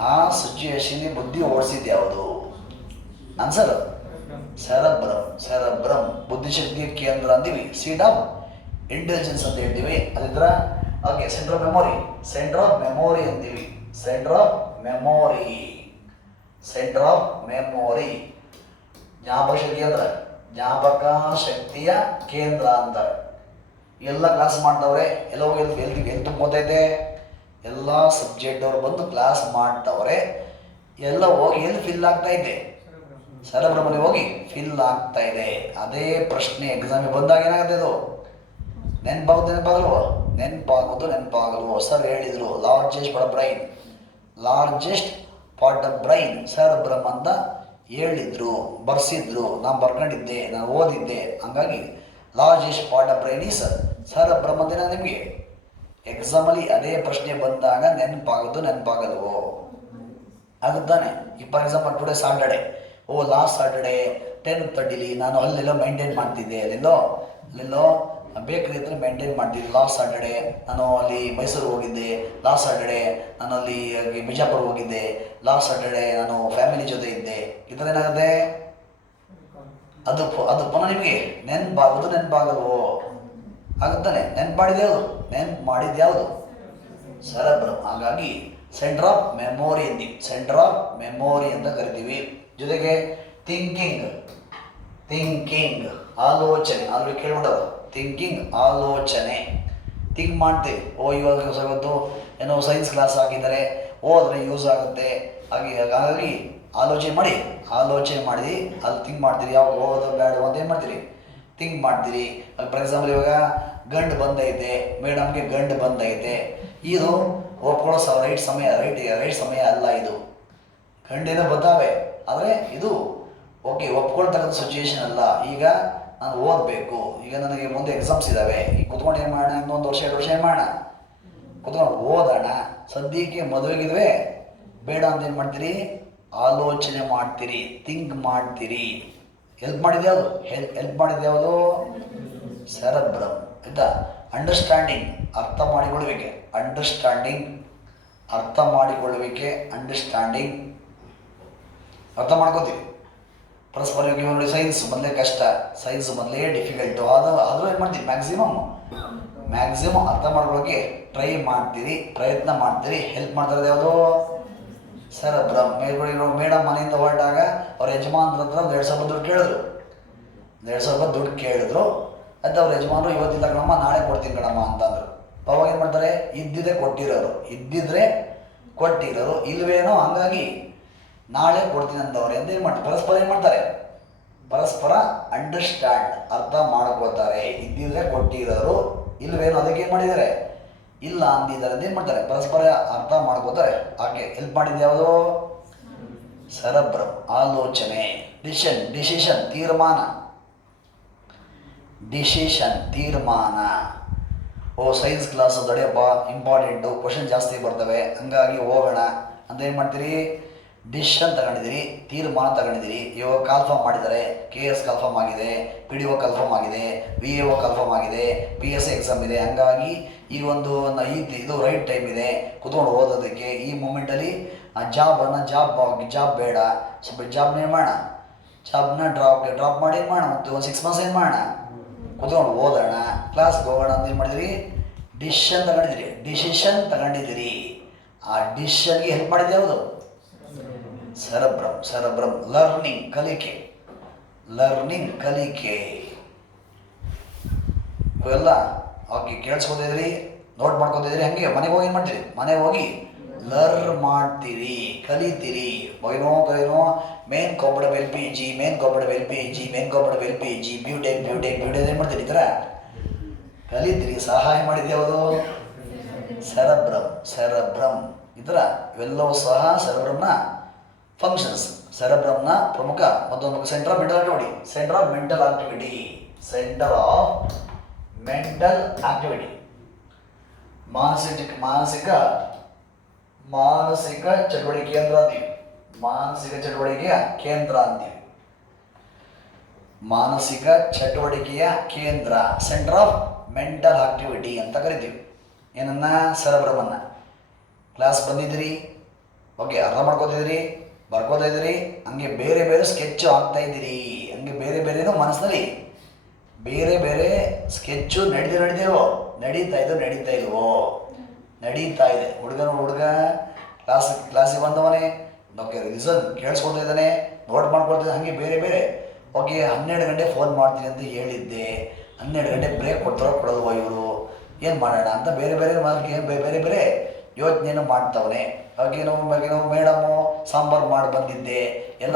ಆ ಸಿಚುಯೇಷನ್ಗೆ ಬುದ್ಧಿ ಓಡಿಸಿದ್ದು ಯಾವುದು? ಆನ್ಸರ್ ಸೆರೆಬ್ರಮ್, ಬುದ್ಧಿಶಕ್ತಿಯ ಕೇಂದ್ರ ಅಂತೀವಿ. ಸೀಡ್ ಆಫ್ ಇಂಟೆಲಿಜೆನ್ಸ್ ಅಂತ ಹೇಳ್ತೀವಿ. ಅದಿದ್ರ ಓಕೆ. ಸೆಂಟರ್ ಆಫ್ ಮೆಮೊರಿ ಅಂತೀವಿ, ಸೆಂಟರ್ ಆಫ್ ಮೆಮೊರಿ. ಜ್ಞಾಪಕ ಶಕ್ತಿ ಅಂದ್ರೆ ಜ್ಞಾಪಕ ಶಕ್ತಿಯ ಕೇಂದ್ರ ಅಂತಾರೆ. ಎಲ್ಲ ಕ್ಲಾಸ್ ಮಾಡ್ತವ್ರೆ, ಎಲ್ಲ ಹೋಗಿ ಎಲ್ಲಿ ತುಂಬ್ಕೋತೈತೆ, ಎಲ್ಲ ಸಬ್ಜೆಕ್ಟ್ ಅವ್ರು ಬಂದು ಕ್ಲಾಸ್ ಮಾಡ್ತವ್ರೆ, ಎಲ್ಲ ಹೋಗಿ ಎಲ್ಲಿ ಫಿಲ್ ಆಗ್ತಾ ಇದೆ, ಸೆರೆಬ್ರಮಲ್ಲಿ ಹೋಗಿ ಫಿಲ್ ಆಗ್ತಾ ಇದೆ. ಅದೇ ಪ್ರಶ್ನೆ ಎಕ್ಸಾಮಿಗೆ ಬಂದಾಗ ಏನಾಗುತ್ತೆ, ಅದು ನೆನಪಾಗಲ್ವೋ. ಸರ್ ಹೇಳಿದರು largest part of brain cerebrum ಅಂತ ಹೇಳಿದ್ರು, ಬರ್ಸಿದ್ರು, ನಾನು ಬರ್ಕೊಂಡಿದ್ದೆ, ನಾನು ಓದಿದ್ದೆ. ಹಂಗಾಗಿ largest part of brain is cerebrum ಅಂದಿನ ನಿಮಗೆ ಎಕ್ಸಾಮಲ್ಲಿ ಅದೇ ಪ್ರಶ್ನೆ ಬಂದಾಗ ನೆನಪಾಗಲ್ವೋ ಆಗುತ್ತಾನೆ. ಈಗ for example today Saturday, last Saturday 10:30 ನಾನು ಅಲ್ಲೆಲ್ಲೋ ಮೇಂಟೈನ್ ಮಾಡ್ತಿದ್ದೆ, ಅಲ್ಲೆಲ್ಲೋ ಬೇಕರಿ ಹತ್ರ ಮೇಂಟೈನ್ ಮಾಡ್ತಿದ್ದೆ. ಲಾಸ್ಟ್ ಸಾಟರ್ಡೆ ನಾನು ಅಲ್ಲಿ ಮೈಸೂರು ಹೋಗಿದ್ದೆ, ಲಾಸ್ಟ್ ಸಾಟರ್ಡೆ ನಾನು ಅಲ್ಲಿ ಬಿಜಾಪುರ ಹೋಗಿದ್ದೆ, ಲಾಸ್ಟ್ ಸಾಟರ್ಡೆ ನಾನು ಫ್ಯಾಮಿಲಿ ಜೊತೆ ಇದ್ದೆ. ಇದರೇನಾಗುತ್ತೆ, ಅದು ಪುನಃ ನಿಮಗೆ ನೆನಪಾಗಲ್ವೋ ಆಗುತ್ತಾನೆ. ನೆನಪು ಮಾಡಿದ್ದು ಯಾವುದು ಸೆರೆಬ್ರಮ್. ಹಾಗಾಗಿ ಸೆಂಟರ್ ಆಫ್ ಮೆಮೊರಿ ಅಂತೀವಿ, ಸೆಂಟರ್ ಆಫ್ ಮೆಮೊರಿ ಅಂತ ಕರಿತೀವಿ. ಜೊತೆಗೆ ಥಿಂಕಿಂಗ್ ಆಲೋಚನೆ, ಅಲ್ಲಿ ಕೇಳ್ಬಿಡೋದು ಆಲೋಚನೆ. ಥಿಂಕ್ ಮಾಡ್ತೀವಿ, ಇವಾಗ ಇವತ್ತು ಏನೋ ಸೈನ್ಸ್ ಕ್ಲಾಸ್ ಹಾಕಿದ್ದಾರೆ, ಹೋದ್ರೆ ಯೂಸ್ ಆಗುತ್ತೆ, ಹಾಗಾಗಿ ಆಲೋಚನೆ ಮಾಡಿ ಅಲ್ಲಿ ಥಿಂಕ್ ಮಾಡ್ತೀರಿ. ಯಾವಾಗ ಹೋಗೋದು ಬೇಡ ಅಂತ ಏನು ಮಾಡ್ತೀರಿ, ಥಿಂಕ್ ಮಾಡ್ತೀರಿ. ಫಾರ್ ಎಕ್ಸಾಂಪಲ್ ಇವಾಗ ಗಂಡು ಬಂದೈತೆ, ಮೇಡಮ್ಗೆ ಗಂಡು ಬಂದೈತೆ, ಇದು ಒಪ್ಕೊಳ್ಳೋ ರೈಟ್ ಸಮಯ ಅಲ್ಲ. ಇದು ಗಂಡೇನೋ ಬರ್ತಾವೆ, ಆದರೆ ಇದು ಓಕೆ ಒಪ್ಕೊಳ್ತಕ್ಕಂಥ ಸಿಚುಯೇಷನ್ ಅಲ್ಲ. ಈಗ ನಾನು ಓದಬೇಕು, ಈಗ ನನಗೆ ಮುಂದೆ ಎಕ್ಸಾಮ್ಸ್ ಇದ್ದಾವೆ, ಈಗ ಕುತ್ಕೊಂಡು ಏನು ಮಾಡೋಣ, ಇನ್ನೊಂದು ವರ್ಷ 2 ವರ್ಷ ಏನು ಮಾಡೋಣ, ಕುತ್ಕೊಂಡು ಓದೋಣ. ಸದ್ಯಕ್ಕೆ ಮದುವೆಗಿದ್ವೆ ಬೇಡ ಅಂತ ಏನು ಮಾಡ್ತೀರಿ, ಆಲೋಚನೆ ಮಾಡ್ತೀರಿ, ಥಿಂಕ್ ಮಾಡ್ತೀರಿ. ಹೆಲ್ಪ್ ಮಾಡಿದ ಯಾವುದು ಸೆರೆಬ್ರಮ್ ಆಯಿತಾ. ಅಂಡರ್ಸ್ಟ್ಯಾಂಡಿಂಗ್, ಅರ್ಥ ಮಾಡ್ಕೋತೀವಿ. ಪರಸ್ಪರ ನೋಡಿ, ಸೈನ್ಸ್ ಮೊದಲೇ ಕಷ್ಟ, ಸೈನ್ಸ್ ಮೊದಲೇ ಡಿಫಿಕಲ್ಟು, ಆದರೂ ಏನು ಮಾಡ್ತೀವಿ, ಮ್ಯಾಕ್ಸಿಮಮ್ ಅರ್ಥ ಮಾಡ್ಕೊಳ್ಳೋಕ್ಕೆ ಟ್ರೈ ಮಾಡ್ತೀರಿ, ಪ್ರಯತ್ನ ಮಾಡ್ತೀರಿ. ಹೆಲ್ಪ್ ಮಾಡ್ತಾರೆ ಯಾವುದು ಸೆರೆಬ್ರಮ್. ಮೇಡಮ್ ಮನೆಯಿಂದ ಹೊರಟಾಗ ಅವ್ರ ಯಜಮಾನ್ರ ಹತ್ರ 1,200 ದುಡ್ಡು ಕೇಳಿದ್ರು. ಅದು ಅವ್ರ ಯಜಮಾನರು ಇವತ್ತಿಲ್ಲ ಕಣಮ್ಮ, ನಾಳೆ ಕೊಡ್ತೀನಿ ಕಣಮ್ಮ ಅಂತಂದರು. ಅವಾಗ ಏನು ಮಾಡ್ತಾರೆ, ಇದ್ದಿದ್ರೆ ಕೊಟ್ಟಿರೋರು ಇಲ್ವೇನೋ, ಹಂಗಾಗಿ ನಾಳೆ ಕೊಡ್ತೀನಿ ಅಂತವ್ರೆ ಅಂತ ಏನು ಮಾಡ್ತಾರೆ, ಪರಸ್ಪರ ಅಂಡರ್ಸ್ಟ್ಯಾಂಡ್, ಅರ್ಥ ಮಾಡ್ಕೋತಾರೆ. ಇದ್ದಿದ್ರೆ ಕೊಟ್ಟಿರೋರು ಇಲ್ವೇನೋ, ಅದಕ್ಕೆ ಏನು ಮಾಡಿದ್ದಾರೆ, ಇಲ್ಲ ಅಂದಿದ್ದಾರೆ ಅಂತ ಏನು ಮಾಡ್ತಾರೆ, ಪರಸ್ಪರ ಅರ್ಥ ಮಾಡ್ಕೋತಾರೆ. ಹಾಗೆ ಹೆಲ್ಪ್ ಮಾಡಿದ್ದು ಯಾವುದು ಸೆರೆಬ್ರಮ್. ಆಲೋಚನೆ, ಡಿಸಿಷನ್ ತೀರ್ಮಾನ. ಸೈನ್ಸ್ ಕ್ಲಾಸ್ ದೊಡ್ಡಪ್ಪ ಇಂಪಾರ್ಟೆಂಟು, ಕ್ವಶನ್ ಜಾಸ್ತಿ ಬರ್ತವೆ, ಹಂಗಾಗಿ ಹೋಗೋಣ ಅಂತ ಏನು ಮಾಡ್ತೀರಿ, ಡಿಸಿಷನ್ ತಗೊಂಡಿದ್ದೀರಿ, ತೀರ್ಮಾನ ತಗೊಂಡಿದ್ದೀರಿ. ಇವಾಗ ಕಾಲ್ಫಾರ್ಮ್ ಮಾಡಿದ್ದಾರೆ, KS ಕಾಲ್ಫಾರ್ಮ್ ಆಗಿದೆ, PDO ಕಾಲ್ಫಾರ್ಮ್ ಆಗಿದೆ, VAO ಕಾಲ್ಫಾರ್ಮ್ ಆಗಿದೆ, PSI ಎಕ್ಸಾಮ್ ಇದೆ. ಹಂಗಾಗಿ ಈ ಒಂದು ಇದು ರೈಟ್ ಟೈಮ್ ಇದೆ ಕುತ್ಕೊಂಡು ಓದೋದಕ್ಕೆ. ಈ ಮೂಮೆಂಟಲ್ಲಿ ಜಾಬ್ ಬೇಡ, ಸ್ವಲ್ಪ ಜಾಬ್ನ ಏನು ಮಾಡೋಣ, ಜಾಬ್ನ ಡ್ರಾಪ್ ಮಾಡಿ ಏನು ಮಾಡೋಣ, ಮತ್ತು ಒಂದು 6 months ಏನು ಮಾಡೋಣ, ಕುತ್ಕೊಂಡು ಓದೋಣ, ಕ್ಲಾಸ್ಗೆ ಹೋಗೋಣ ಅಂತ ಏನು ಮಾಡಿದಿರಿ, ಡಿಸಿಷನ್ ತಗೊಂಡಿದ್ದೀರಿ. ಆ ಡಿಸಿಷನ್ಗೆ ಹೆಲ್ಪ್ ಮಾಡಿದ್ದು ಯಾವುದು, ಸೆರೆಬ್ರಮ್ ಲರ್ನಿಂಗ್ ಕಲಿಕೆ. ಇವೆಲ್ಲ ಓಕೆ ಕೇಳಿಸ್ಕೊತಿದ್ರಿ, ನೋಟ್ ಮಾಡ್ಕೊತಿದ್ರಿ. ಹಂಗೆ ಮನೆಗೆ ಹೋಗಿ ಏನು ಮಾಡ್ತೀರಿ, ಮನೆಗೆ ಹೋಗಿ ಲರ್ನ್ ಮಾಡ್ತೀರಿ, ಕಲಿತೀರಿ. ಕಲಿನೋ ಮೇನ್ ಕಾಂಪೊನೆಂಟ್ LPG, ಬ್ಯೂಟೆಕ್ ಏನು ಮಾಡ್ತೀರಿ, ಈ ಥರ ಕಲಿತೀರಿ. ಸಹಾಯ ಮಾಡಿದ್ದು ಯಾವುದು, ಸೆರೆಬ್ರಮ್. ಈ ಥರ ಇವೆಲ್ಲವೂ ಸಹ ಸೆರೆಬ್ರಮ್ನ ಫಂಕ್ಷನ್ಸ್, ಸೆರೆಬ್ರಮ್ನ ಪ್ರಮುಖ ಮತ್ತೊಂದು ಸೆಂಟರ್ ಆಫ್ ಮೆಂಟಲ್ ಆಕ್ಟಿವಿಟಿ, ಮಾನಸಿಕ ಚಟುವಟಿಕೆಯ ಕೇಂದ್ರ ಸೆಂಟರ್ ಆಫ್ ಮೆಂಟಲ್ ಆಕ್ಟಿವಿಟಿ ಅಂತ ಕರಿತೀವಿ. ಏನನ್ನ, ಸೆರೆಬ್ರಮನ್ನ. ಕ್ಲಾಸ್ ಬಂದಿದ್ದೀರಿ, ಓಕೆ, ಅರ್ಥ ಮಾಡ್ಕೋತಿದ್ದೀರಿ, ಬರ್ಕೋತಾ ಇದ್ದೀರಿ, ಹಂಗೆ ಬೇರೆ ಬೇರೆ ಸ್ಕೆಚ್ ಆಗ್ತಾ ಇದ್ದೀರಿ. ಹಂಗೆ ಬೇರೆ ಬೇರೆನೂ ಮನಸ್ಸಿನಲ್ಲಿ ಬೇರೆ ಬೇರೆ ಸ್ಕೆಚ್ಚು ನಡೀತಾ ಇದೆ. ಹುಡುಗ ಕ್ಲಾಸಿಗೆ ಬಂದವನೇ, ಓಕೆ, ರಿಸಲ್ಟ್ ಕೇಳಿಸ್ಕೊಳ್ತಾ ಇದ್ದಾನೆ, ನೋಟ್ ಮಾಡ್ಕೊಳ್ತಿದ್ದಾನೆ. ಹಾಗೆ ಬೇರೆ ಬೇರೆ, ಓಕೆ, 12 ಗಂಟೆ ಫೋನ್ ಮಾಡ್ತೀನಿ ಅಂತ ಹೇಳಿದ್ದೆ, 12 ಗಂಟೆ ಬ್ರೇಕ್ ಕೊಡಲ್ವ ಇವರು, ಏನು ಮಾಡೋಣ ಅಂತ ಬೇರೆ ಬೇರೆ ಯೋಚನೆಯನ್ನು ಮಾಡ್ತವನೆ. ನಾವು ಮೇಡಮು ಸಾಂಬಾರು ಮಾಡಿ ಬಂದಿದ್ದೆ, ಎಲ್ಲ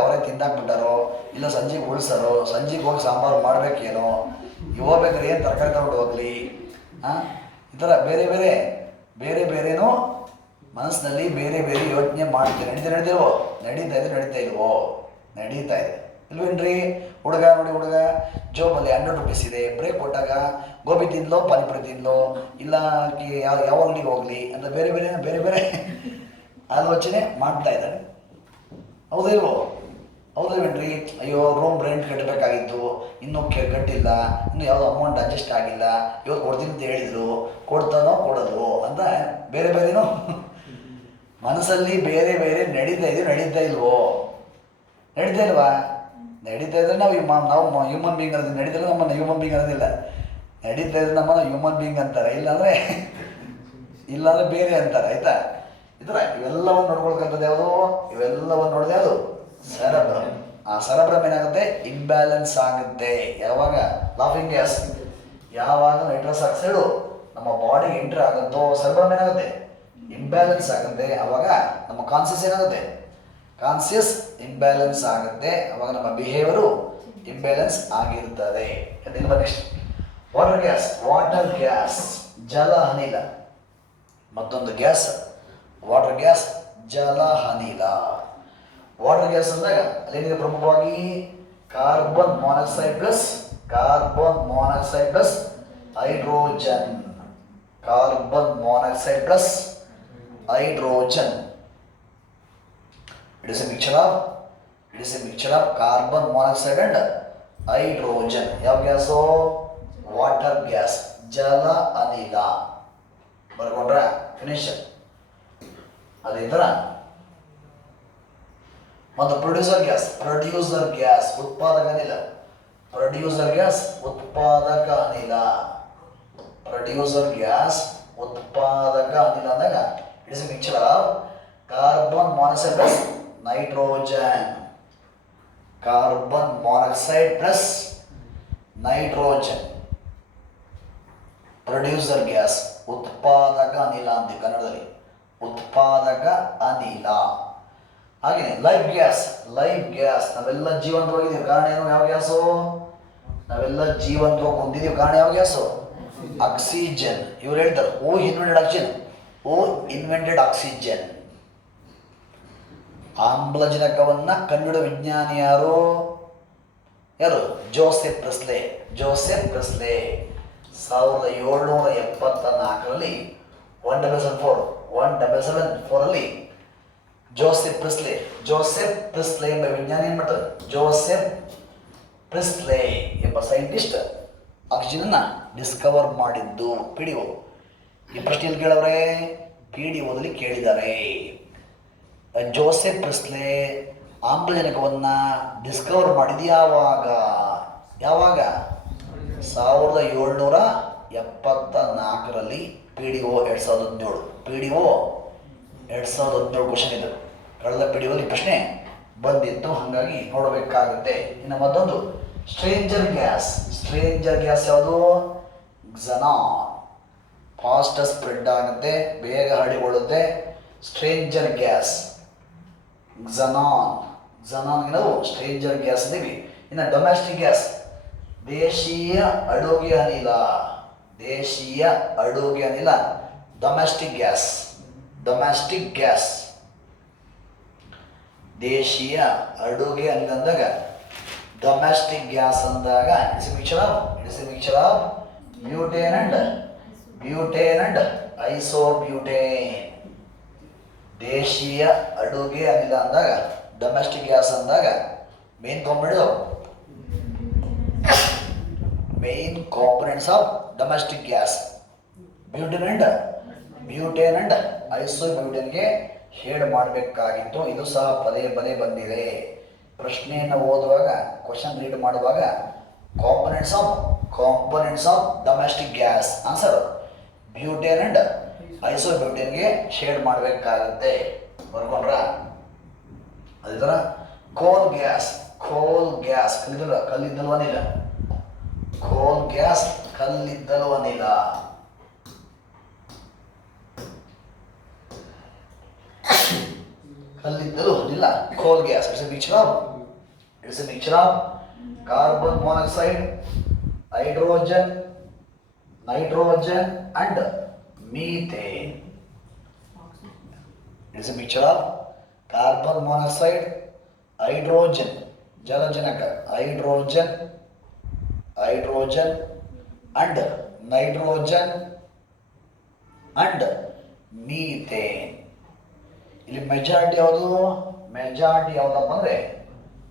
ಅವರೇ ತಿಂದಾಕ್ಬಿಟ್ಟಾರೋ, ಇಲ್ಲ ಸಂಜೆಗೆ ಉಳಿಸಾರೋ, ಸಂಜೆಗೆ ಹೋಗಿ ಸಾಂಬಾರು ಮಾಡಬೇಕೇನೋ, ಹೋಗ್ಬೇಕಾದ್ರೆ ಏನು ತರಕಾರಿ ತಗೊಂಡು ಹೋಗಲಿ, ಈ ಥರ ಬೇರೆ ಬೇರೆನೂ ಮನಸ್ಸಿನಲ್ಲಿ ಬೇರೆ ಯೋಚನೆ ಮಾಡ್ತೀವಿ. ನಡೀತಾ ಇದೆ ಇಲ್ವೇನ್ರಿ. ಹುಡುಗ ಜೋಬಲ್ಲಿ 100 rupees ಇದೆ, ಬ್ರೇಕ್ ಕೊಟ್ಟಾಗ ಗೋಬಿ ತಿನ್ಲೋ, ಪಾನಿಪುರಿ ತಿನ್ಲೋ, ಇಲ್ಲ ಯಾವ ಅಂಗಡಿಗೆ ಹೋಗಲಿ ಅಂತ ಬೇರೆ ಆಲೋಚನೆ ಮಾಡ್ತಾ ಇದ್ದಾನೆ. ಹೌದಲ್ವೇನ್ರಿ. ಅಯ್ಯೋ, ರೂಮ್ ರೆಂಟ್ ಕಟ್ಟಬೇಕಾಗಿತ್ತು, ಇನ್ನೂ ಕಟ್ಟಿಲ್ಲ, ಇನ್ನೂ ಯಾವುದೋ ಅಮೌಂಟ್ ಅಡ್ಜಸ್ಟ್ ಆಗಿಲ್ಲ, ಇವತ್ತು ಕೊಡ್ತೀನಿ ಅಂತ ಹೇಳಿದರು, ಕೊಡ್ತಾನೋ ಕೊಡೋದು ಅಂತ ಬೇರೆನೋ ಮನಸ್ಸಲ್ಲಿ ಬೇರೆ ನಡೀತಾ ಇಲ್ವೋ? ನಡೀತಾ ಇಲ್ವಾ? ನಡೀತಾ ಇದ್ರೆ ನಾವು ಹ್ಯೂಮನ್ ಬೀಯಿಂಗ್ ಅನ್ನೋದು, ನಡೀತಾರೆ ನಮ್ಮನ್ನು ಹ್ಯೂಮನ್ ಬೀಯಿಂಗ್ ಅನ್ನೋದಿಲ್ಲ. ನಡೀತಾ ಇದ್ರೆ ನಮ್ಮನ್ನು ಹ್ಯೂಮನ್ ಬೀಯಿಂಗ್ ಅಂತಾರೆ, ಇಲ್ಲಾಂದರೆ ಬೇರೆ ಅಂತಾರೆ. ಆಯಿತಾ? ಈ ಥರ ಇವೆಲ್ಲವನ್ನು ನೋಡ್ಕೊಳ್ಕಂಥದ್ದು ಯಾವುದು, ನೋಡಿದೆ ಅದು ಸೆರೆಬ್ರಮ್. ಆ ಸೆರೆಬ್ರಮ್ ಏನಾಗುತ್ತೆ, ಇಂಬ್ಯಾಲೆನ್ಸ್ ಆಗುತ್ತೆ. ಯಾವಾಗ ಲಾಫಿಂಗ್ ಗ್ಯಾಸ್, ಯಾವಾಗ ನೈಟ್ರಸ್ ಆಕ್ಸೈಡು ನಮ್ಮ ಬಾಡಿಗೆ ಎಂಟ್ರಿ ಆಗುತ್ತೋ ಸೆರೆಬ್ರಮ್ ಏನಾಗುತ್ತೆ, ಇಂಬ್ಯಾಲೆನ್ಸ್ ಆಗುತ್ತೆ. ಆವಾಗ ನಮ್ಮ ಕಾನ್ಸಿಯಸ್ ಇಂಬ್ಯಾಲೆನ್ಸ್ ಆಗುತ್ತೆ. ಅವಾಗ ನಮ್ಮ ಬಿಹೇವಿಯರು ಇಂಬ್ಯಾಲೆನ್ಸ್ ಆಗಿರ್ತದೆ. ನೆಕ್ಸ್ಟ್ ವಾಟರ್ ಗ್ಯಾಸ್ ಜಲ ಅನಿಲ. ಮತ್ತೊಂದು ಗ್ಯಾಸ್ ವಾಟರ್ ಗ್ಯಾಸ್, ಜಲ ಅನಿಲ. ವಾಟರ್ ಗ್ಯಾಸ್ ಅಂದಾಗ ಅಲ್ಲೇನಿದೆ, ಪ್ರಮುಖವಾಗಿ carbon monoxide plus hydrogen. It is a mixture of carbon monoxide and hydrogen. ಯಾವ ಗ್ಯಾಸು, ವಾಟರ್ ಗ್ಯಾಸ್, ಜಲ ಅನಿಲ. ಬರ್ಕೊಂಡ್ರ ಫಿನಿಶ್. ಅದೇ ಥರ ಮತ್ತು ಪ್ರೊಡ್ಯೂಸರ್ ಗ್ಯಾಸ್ ಉತ್ಪಾದಕ ಅನಿಲ. ಅಂದಾಗ it is A mixture of carbon monoxide plus nitrogen. Producer gas ಉತ್ಪಾದಕ ಅನಿಲ ಅಂತ ಕನ್ನಡದಲ್ಲಿ, ಉತ್ಪಾದಕ ಅನಿಲ. ಹಾಗೆಯೇ ಲೈಫ್ ಗ್ಯಾಸ್ ನಾವೆಲ್ಲ ಜೀವಂತವಾಗಿದ್ದೀವಿ, ಕಾರಣ ಏನು, ಯಾವ ಗ್ಯಾಸು, ನಾವೆಲ್ಲ ಜೀವಂತವಾಗಿ ಹೊಂದಿದ್ದೀವಿ, ಕಾರಣ ಯಾವ ಗ್ಯಾಸು, ಆಕ್ಸಿಜನ್. ಇವ್ರು ಹೇಳ್ತಾರೆ ಹೂ ಇನ್ವೆಂಟೆಡ್ ಆಕ್ಸಿಜನ್. ಆಮ್ಲಜನಕವನ್ನು ಕಂಡುಹಿಡಿದ ವಿಜ್ಞಾನಿ ಯಾರು? ಜೋಸೆಫ್ ಪ್ರೆಸ್ಲೆ. 1774ರಲ್ಲಿ 1774 ಅಲ್ಲಿ ಜೋಸೆಫ್ ಪ್ರಿಸ್ಲೆ ಎಂಬ ವಿಜ್ಞಾನಿ ಏನು ಮಾಡ್ತಾರೆ? ಜೋಸೆಫ್ ಪ್ರಿಸ್ಲೆ ಎಂಬ ಸೈಂಟಿಸ್ಟ್ ಆಕ್ಸಿಜನ್ ಡಿಸ್ಕವರ್ ಮಾಡಿದ್ದು. PDO. ಈ ಪ್ರಶ್ನೆಯಲ್ಲಿ ಕೇಳವ್ರೆ, PDOದಲ್ಲಿ ಕೇಳಿದ್ದಾರೆ. ಜೋಸೆಫ್ ಪ್ರಿಸ್ಲೆ ಆಮ್ಲಜನಕವನ್ನು ಡಿಸ್ಕವರ್ ಮಾಡಿದ್ದು ಯಾವಾಗ? 1774ರಲ್ಲಿ. PDO 2017. PDO 2017 ಕ್ವಶನ್ ಇದು. ಕಳೆದ PDOದಲ್ಲಿ ಪ್ರಶ್ನೆ ಬಂದಿತ್ತು, ಹಾಗಾಗಿ ನೋಡಬೇಕಾಗುತ್ತೆ. ಇನ್ನು ಮತ್ತೊಂದು ಸ್ಟ್ರೇಂಜರ್ ಗ್ಯಾಸ್ ಯಾವುದು? ಕ್ಸನಾನ್. ಫಾಸ್ಟ್ ಸ್ಪ್ರೆಡ್ ಆಗುತ್ತೆ, ಬೇಗ ಹರಡಿಕೊಳ್ಳುತ್ತೆ. ಸ್ಟ್ರೇಂಜರ್ ಗ್ಯಾಸ್ ಕ್ಸನಾನ್ ನಾವು ಸ್ಟ್ರೇಂಜರ್ ಗ್ಯಾಸ್ ಇದ್ದೀವಿ. ಇನ್ನು ಡೊಮೆಸ್ಟಿಕ್ ಗ್ಯಾಸ್, ದೇಶೀಯ ಅಡುಗೆ ಅನಿಲ. Domestic gas. ದೇಶೀಯ ಅಡುಗೆ ಅನಿಲ ಅಂದಾಗ ಡೊಮೆಸ್ಟಿಕ್ ಗ್ಯಾಸ್ ಅಂದಾಗ it's a mixture of butane and isobutane. ದೇಶೀಯ ಅಡುಗೆ ಅನಿಲ ಅಂದಾಗ, ಡೊಮೆಸ್ಟಿಕ್ ಗ್ಯಾಸ್ ಅಂದಾಗ main components of domestic gas butane and ಐಸೋಬ್ಯೂಟೇನ್ಗೆ ಶೇಡ್ ಮಾಡಬೇಕಾಗಿತ್ತು. ಇದು ಸಹ ಪದೇ ಬಂದಿದೆ. ಪ್ರಶ್ನೆಯನ್ನು ಓದುವಾಗ, ಕ್ವಶನ್ ರೀಡ್ ಮಾಡುವಾಗ components of domestic gas answer butane and ಐಸೋಬ್ಯೂಟೇನ್ಗೆ ಶೇಡ್ ಮಾಡಬೇಕಾಗುತ್ತೆ. ಬರ್ಕೊಂಡ್ರ? ಅದೇ ಥರ ಕೋಲ್ ಗ್ಯಾಸ್ ಕಲ್ಲಿದ್ದಲು ಅನಿಲ. ಕೋಲ್ ಗ್ಯಾಸ್ ಕಲ್ಲಿದ್ದಲು ಅನಿಲ. Coal gas it's a mixture of carbon monoxide, nitrogen and methane. It's a mixture of carbon monoxide, hydrogen ಜಲಜನಕ, hydrogen and nitrogen and methane. ಇಲ್ಲಿ ಮೆಜಾರಿಟಿ ಯಾವುದಪ್ಪ ಅಂದರೆ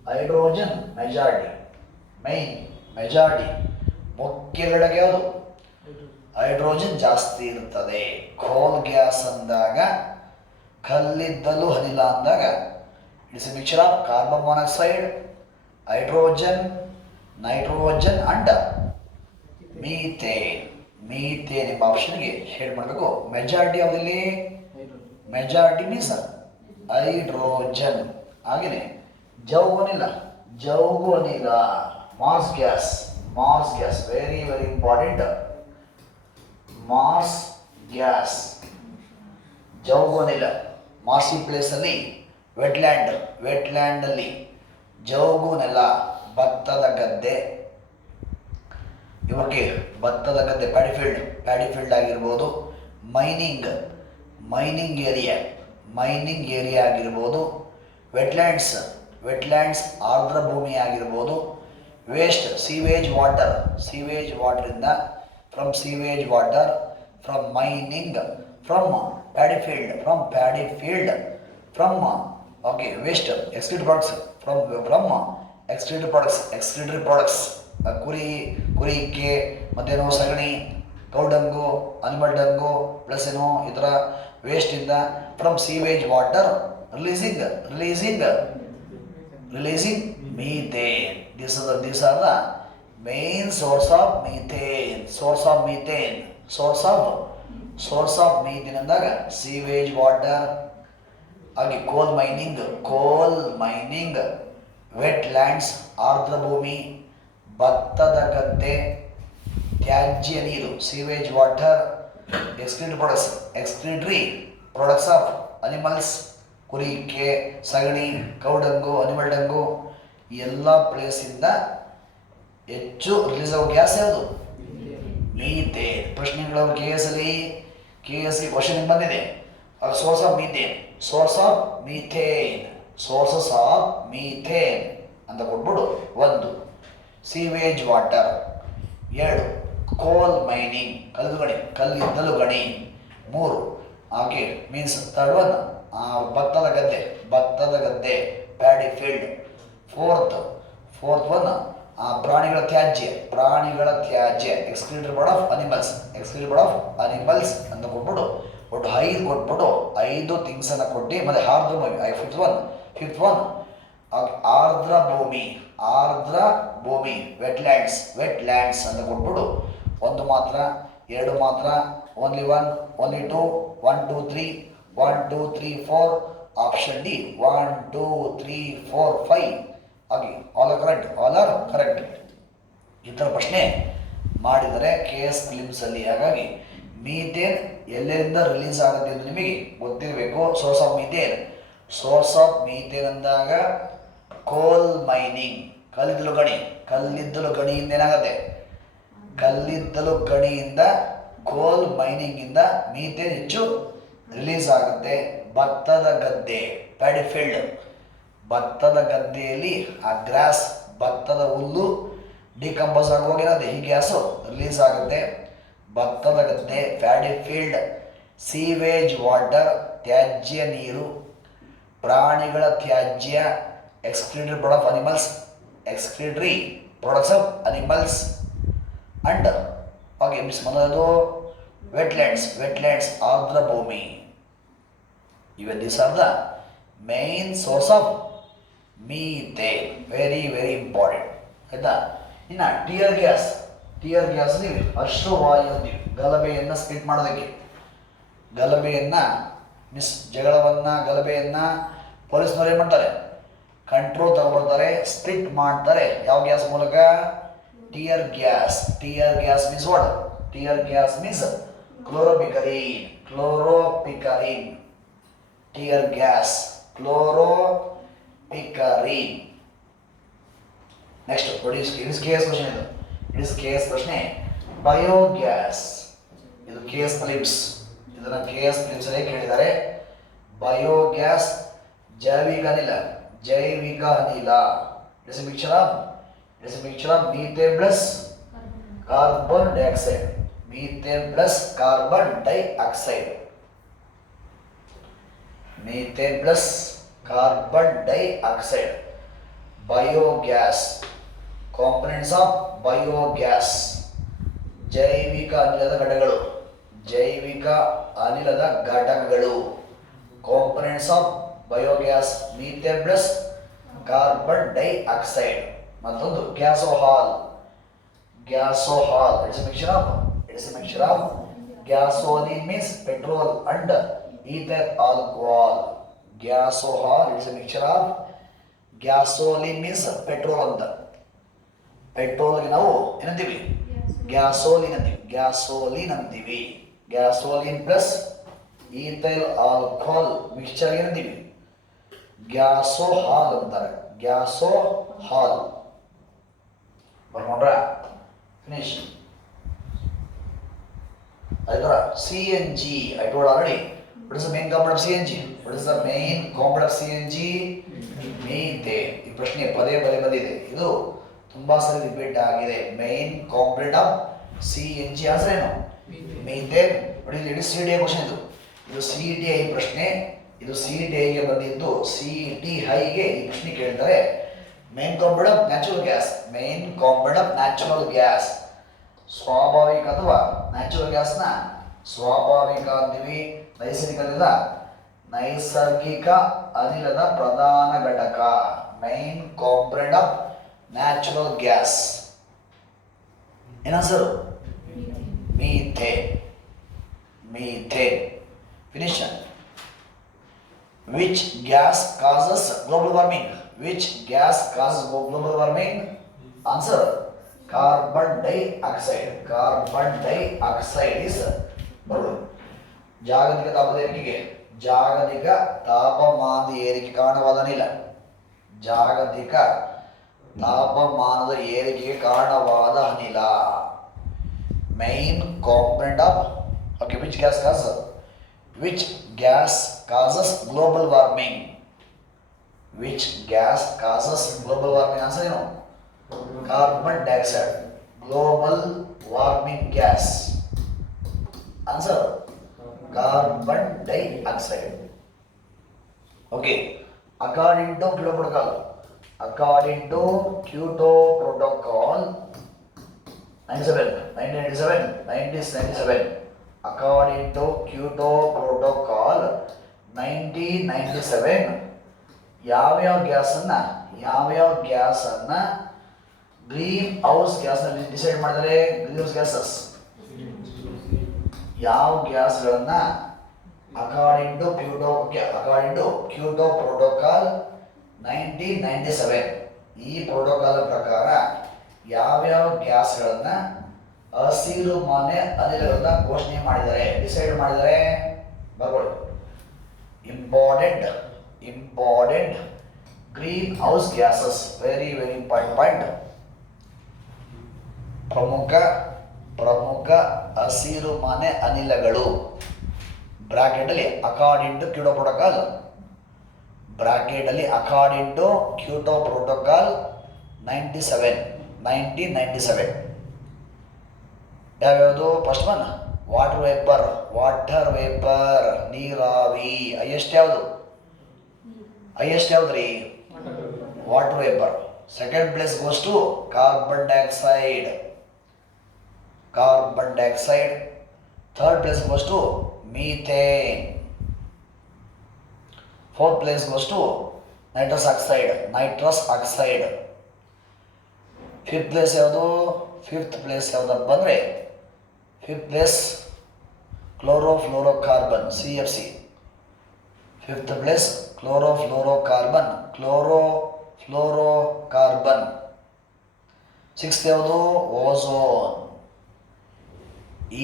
ಹೈಡ್ರೋಜನ್ ಮೆಜಾರಿಟಿ. ಮುಖ್ಯ ಘಟಕ ಯಾವುದು? ಹೈಡ್ರೋಜನ್ ಜಾಸ್ತಿ ಇರುತ್ತದೆ. ಕೋಲ್ ಗ್ಯಾಸ್ ಅಂದಾಗ, ಕಲ್ಲಿದ್ದಲು ಅನಿಲ ಅಂದಾಗ it's a mixture of carbon monoxide, hydrogen, nitrogen and methane ಎಂಬ ಆಪ್ಷನ್ಗೆ ಶೇಡ್ ಮಾಡಬೇಕು. ಮೆಜಾರಿಟಿ ಯಾವುದಿಲ್ಲಿ? Majority means hydrogen. ಹಾಗೆಯೇ ಜೌಗು ಅನಿಲ, marsh gas very important. Marsh gas, ಜೌಗು ಅನಿಲ. ಮಾರ್ಸಿ ಪ್ಲೇಸಲ್ಲಿ ವೆಟ್ಲ್ಯಾಂಡಲ್ಲಿ ಜೌಗು ನೆಲ, ಭತ್ತದ ಗದ್ದೆ. ಇವಕ್ಕೆ ಭತ್ತದ ಗದ್ದೆ ಪ್ಯಾಡಿಫೀಲ್ಡ್ ಆಗಿರ್ಬೋದು. ಮೈನಿಂಗ್ ಏರಿಯಾ ಆಗಿರ್ಬೋದು. ವೆಟ್ಲ್ಯಾಂಡ್ಸ್ ಆರ್ದ್ರ ಭೂಮಿ ಆಗಿರ್ಬೋದು. ವೇಸ್ಟ್ ಸೀವೇಜ್ ವಾಟರಿಂದ, from mining, from paddy field, waste excretory products, ಕುರಿ ಇಕ್ಕೆ, ಮತ್ತೇನೋ ಸಗಣಿ, ಕೌಡಂಗು, ಅನಿಮಲ್ ಡಂಗು, ಪ್ಲಸ್ ಏನೋ ಈ ಥರ ವೇಸ್ಟಿಂದ from sewage water releasing methane. These are the main source of methane. Source of methane ಅಂದಾಗ ಸೀವೇಜ್ ವಾಟರ್, ಹಾಗೆ ಕೋಲ್ ಮೈನಿಂಗ್, ವೆಟ್ಲ್ಯಾಂಡ್ಸ್ ಆರ್ದ್ರ ಭೂಮಿ, ಭತ್ತದ ಗದ್ದೆ, ತ್ಯಾಜ್ಯ ನೀರು sewage water, excretory products of animals, ಕುರಿಕೆ, ಸಗಣಿ, ಕೌಡಂಗು, ಅನಿಮಲ್ ಡಂಗು, ಈ ಎಲ್ಲ ಪ್ಲೇಸಿಂದ ಹೆಚ್ಚು ರಿಲೀಸ್ ಆಗೋ ಗ್ಯಾಸ್ ಯಾವುದು? ಮೀಥೇನ್. ಪ್ರಶ್ನೆಗಳು KSC ಕ್ವಶನ್ ಬಂದಿದೆ. ಅದು ಸೋರ್ಸಸ್ ಆಫ್ ಮೀಥೇನ್ ಅಂತ ಕೊಟ್ಬಿಡು. 1 ಸೀವೇಜ್ ವಾಟರ್, 2 ಕೋಲ್ ಮೈನಿಂಗ್ ಕಲ್ಲಿದ್ದಲು ಗಣಿ, 3 ಹಾಗೆ ಮೀನ್ಸ್ ಥರ್ಡ್ ಒನ್ ಭತ್ತದ ಗದ್ದೆ, ಭತ್ತದ ಗದ್ದೆ, ಪ್ಯಾಡಿ ಫೀಲ್ಡ್. ಫೋರ್ತ್ ಒನ್ ಪ್ರಾಣಿಗಳ ತ್ಯಾಜ್ಯ, ಪ್ರಾಣಿಗಳ ತ್ಯಾಜ್ಯ, excreted border of animals, excreted border of animals ಅಂತ ಕೊಟ್ಬಿಟ್ಟು ಒಟ್ಟು 5 ಕೊಟ್ಬಿಟ್ಟು 5 ಥಿಂಗ್ಸನ್ನು ಕೊಟ್ಟು ಮತ್ತೆ ಆರ್ದ್ರ ಭೂಮಿ. ಫಿಫ್ತ್ ಒನ್ ಆರ್ದ್ರ ಭೂಮಿ, ಆರ್ದ್ರ ಭೂಮಿ, ವೆಟ್ಲ್ಯಾಂಡ್ಸ್ ಅಂತ ಕೊಟ್ಬಿಟ್ಟು 1 ಮಾತ್ರ, 2 ಮಾತ್ರ, ಓನ್ಲಿ 1, ಓನ್ಲಿ 2, 1 2 3, 1 2 3 4, ಆಪ್ಷನ್ ಡಿ 1 2 3 4 5 ಆಗಿ ಆಲ್ ಆರ್ ಕರೆಕ್ಟ್. ಈ ಥರ ಪ್ರಶ್ನೆ ಮಾಡಿದರೆ KS ಫಿಲಿಮ್ಸಲ್ಲಿ. ಹಾಗಾಗಿ ಮೀಥೇನ್ ಎಲ್ಲೆಲ್ಲಿಂದ ರಿಲೀಸ್ ಆಗುತ್ತೆ ಅಂತ ನಿಮಗೆ ಗೊತ್ತಿರಬೇಕು. ಸೋರ್ಸ್ ಆಫ್ ಮೀಥೇನ್ ಅಂದಾಗ ಕೋಲ್ ಮೈನಿಂಗ್, ಕಲ್ಲಿದ್ದಲು ಗಣಿಯಿಂದ ಏನಾಗುತ್ತೆ, ಕಲ್ಲಿದ್ದಲು ಗಣಿಯಿಂದ ಕೋಲ್ ಮೈನಿಂಗಿಂದ ಮೀಥೇನ್ ಹೆಚ್ಚು ರಿಲೀಸ್ ಆಗುತ್ತೆ. ಭತ್ತದ ಗದ್ದೆ, ಪ್ಯಾಡಿ ಫೀಲ್ಡ್, ಭತ್ತದ ಗದ್ದೆಯಲ್ಲಿ ಆ ಗ್ರಾಸ್, ಭತ್ತದ ಹುಲ್ಲು ಡಿಕಂಪೋಸ್ ಆಗುವಾಗೇನಾಗುತ್ತೆ, ಈ ಗ್ಯಾಸು ರಿಲೀಸ್ ಆಗುತ್ತೆ. ಭತ್ತದ ಗದ್ದೆ, ಪ್ಯಾಡಿ ಫೀಲ್ಡ್. ಸೀವೇಜ್ ವಾಟರ್, ತ್ಯಾಜ್ಯ ನೀರು. ಪ್ರಾಣಿಗಳ ತ್ಯಾಜ್ಯ, excreted product of animals, excretory products of animals. And okay ಮೊದಲದು ವೆಟ್ಲ್ಯಾಂಡ್ಸ್ ಆರ್ದ್ರ ಭೂಮಿ. Even these are the main source of methane. Very important ಆಯ್ತಾ. ಇನ್ನು ಟಿಯರ್ ಗ್ಯಾಸ್ ನೀವು ಅಶ್ರುವಾಯು ಅಂತೀವಿ. ಗಲಭೆಯನ್ನು ಸ್ಪ್ಲಿಟ್ ಮಾಡೋದಕ್ಕೆ, ಗಲಭೆಯನ್ನು ಗಲಭೆಯನ್ನು ಪೊಲೀಸ್ನವ್ರು ಏನು ಮಾಡ್ತಾರೆ, ಕಂಟ್ರೋಲ್ ತಗೊಳ್ತಾರೆ, ಸ್ಪ್ಲಿಟ್ ಮಾಡ್ತಾರೆ. ಯಾವ ಗ್ಯಾಸ್ ಮೂಲಕ? Tear gas means what? Tear gas means chloropicrin. Tear gas, chloropicrin. Next KS question. ಇದು KS ಪ್ರಶ್ನೆ. ಬಯೋಗ್ಯಾಸ್, ಇದು KS ಫಿಲಿಮ್ಸ್, ಇದನ್ನು KS ಫಿಲಿಮ್ಸ್ ಅಲ್ಲಿ ಕೇಳಿದ್ದಾರೆ. ಬಯೋಗ್ಯಾಸ್ ಜೈವಿಕ ಅನಿಲ. It's a mixture of methane plus carbon dioxide. Methane plus carbon dioxide. Methane plus carbon dioxide. Biogas. Components of biogas. ಜೈವಿಕ ಅನಿಲದ ಘಟಕಗಳು. Components of biogas, methane plus carbon dioxide. ಮತ್ತೊಂದು gasohol. It's a mixture of gasoline means petrol and ether alcohol. Gasohol it's a mixture of gasoline means petrol ಅಂತ. ಪೆಟ್ರೋಲ್ಗೆ ನಾವು ಏನಂತೀವಿ? Gasoline ಅಂತೀವಿ. Gasoline plus ethyl alcohol mixture ಏನಂತೀವಿ? Gasohol ಅಂತಾರೆ. Gasohol. ಬರ್ಕೊಂಡ್ರ? Finish. ಅದರ CNG, I told already. What is the main component of CNG? Methane. ಈ ಪ್ರಶ್ನೆ ಪದೇ ಬಂದಿದೆ. ಇದು ತುಂಬಾ ಸರಿ ರಿಪೀಟ್ ಆಗಿದೆ. Main component of CNG answer ಏನು? ಮೀಥೇನ್. ಇದು CDI ಕ್ವಶನ್. ಇದು CDI ಪ್ರಶ್ನೆ. ಇದು CDIಗೆ ಬಂದಿದ್ದು. CDIಗೆ ಈ ಪ್ರಶ್ನೆ ಕೇಳ್ತಾರೆ. Main component of natural gas. ಸ್ವಾಭಾವಿಕ ಅಥವಾ ನ್ಯಾಚುರಲ್ ಗ್ಯಾಸ್ನ ಸ್ವಾಭಾವಿಕ ಅಂತೀವಿ. ನೈಸರ್ಗಿಕ ಅನಿಲದ ಪ್ರಧಾನ ಘಟಕ. Main component of natural gas ಏನಾನ್ಸರು? Methane. Finish. Which gas causes global warming? Answer: carbon dioxide. is ಜಾಗತಿಕ ತಾಪಮಾನದ ಏರಿಕೆ ಕಾರಣವಾದ ಅನಿಲ. ಜಾಗತಿಕ ತಾಪಮಾನದ ಏರಿಕೆಗೆ ಕಾರಣವಾದ ಅನಿಲ. Main component of which gas causes global warming? Answer ಏನು? Carbon dioxide. Global warming gas. Answer carbon dioxide. Okay, according to Kyoto Protocol, according to Kyoto Protocol 1997, according to Kyoto Protocol 1997 ಯಾವ್ಯಾವ ಗ್ಯಾಸನ್ನು ಗ್ರೀನ್ ಹೌಸ್ ಗ್ಯಾಸ್ನಲ್ಲಿ decide ಮಾಡಿದರೆ, green house gases ಯಾವ ಗ್ಯಾಸ್ಗಳನ್ನು according to Kyoto Protocol 1997 ಈ protocol ಪ್ರಕಾರ ಯಾವ್ಯಾವ ಗ್ಯಾಸ್ಗಳನ್ನು ಹಸಿರು ಮನೆ ಅನಿಲಗಳನ್ನ ಘೋಷಣೆ ಮಾಡಿದ್ದಾರೆ, ಡಿಸೈಡ್ ಮಾಡಿದ್ದಾರೆ. ಬರ್ಕೊಳ್ಳಿ. Important green house gases, very important point. ಪ್ರಮುಖ ಹಸಿರು ಮನೆ ಅನಿಲಗಳು ಬ್ರಾಕೆಟಲ್ಲಿ according to Kyoto Protocol, according to Kyoto Protocol 1997 ಯಾವ್ಯಾವುದು? ಫಸ್ಟ್ ಒನ್ ವಾಟರ್ ವೇಪರ್ ನೀರಾವಿ. ಹೈಯೆಸ್ಟ್ ಯಾವ್ದ್ರಿ? Water vapour. Second place goes to carbon dioxide. Third place goes to methane. Fourth place goes to nitrous oxide. Fifth place ಯಾವುದಪ್ಪ ಅಂದರೆ fifth place chlorofluorocarbon, CFC. Fifth place chlorofluorocarbon. Sixth ಯಾವುದು? Ozone.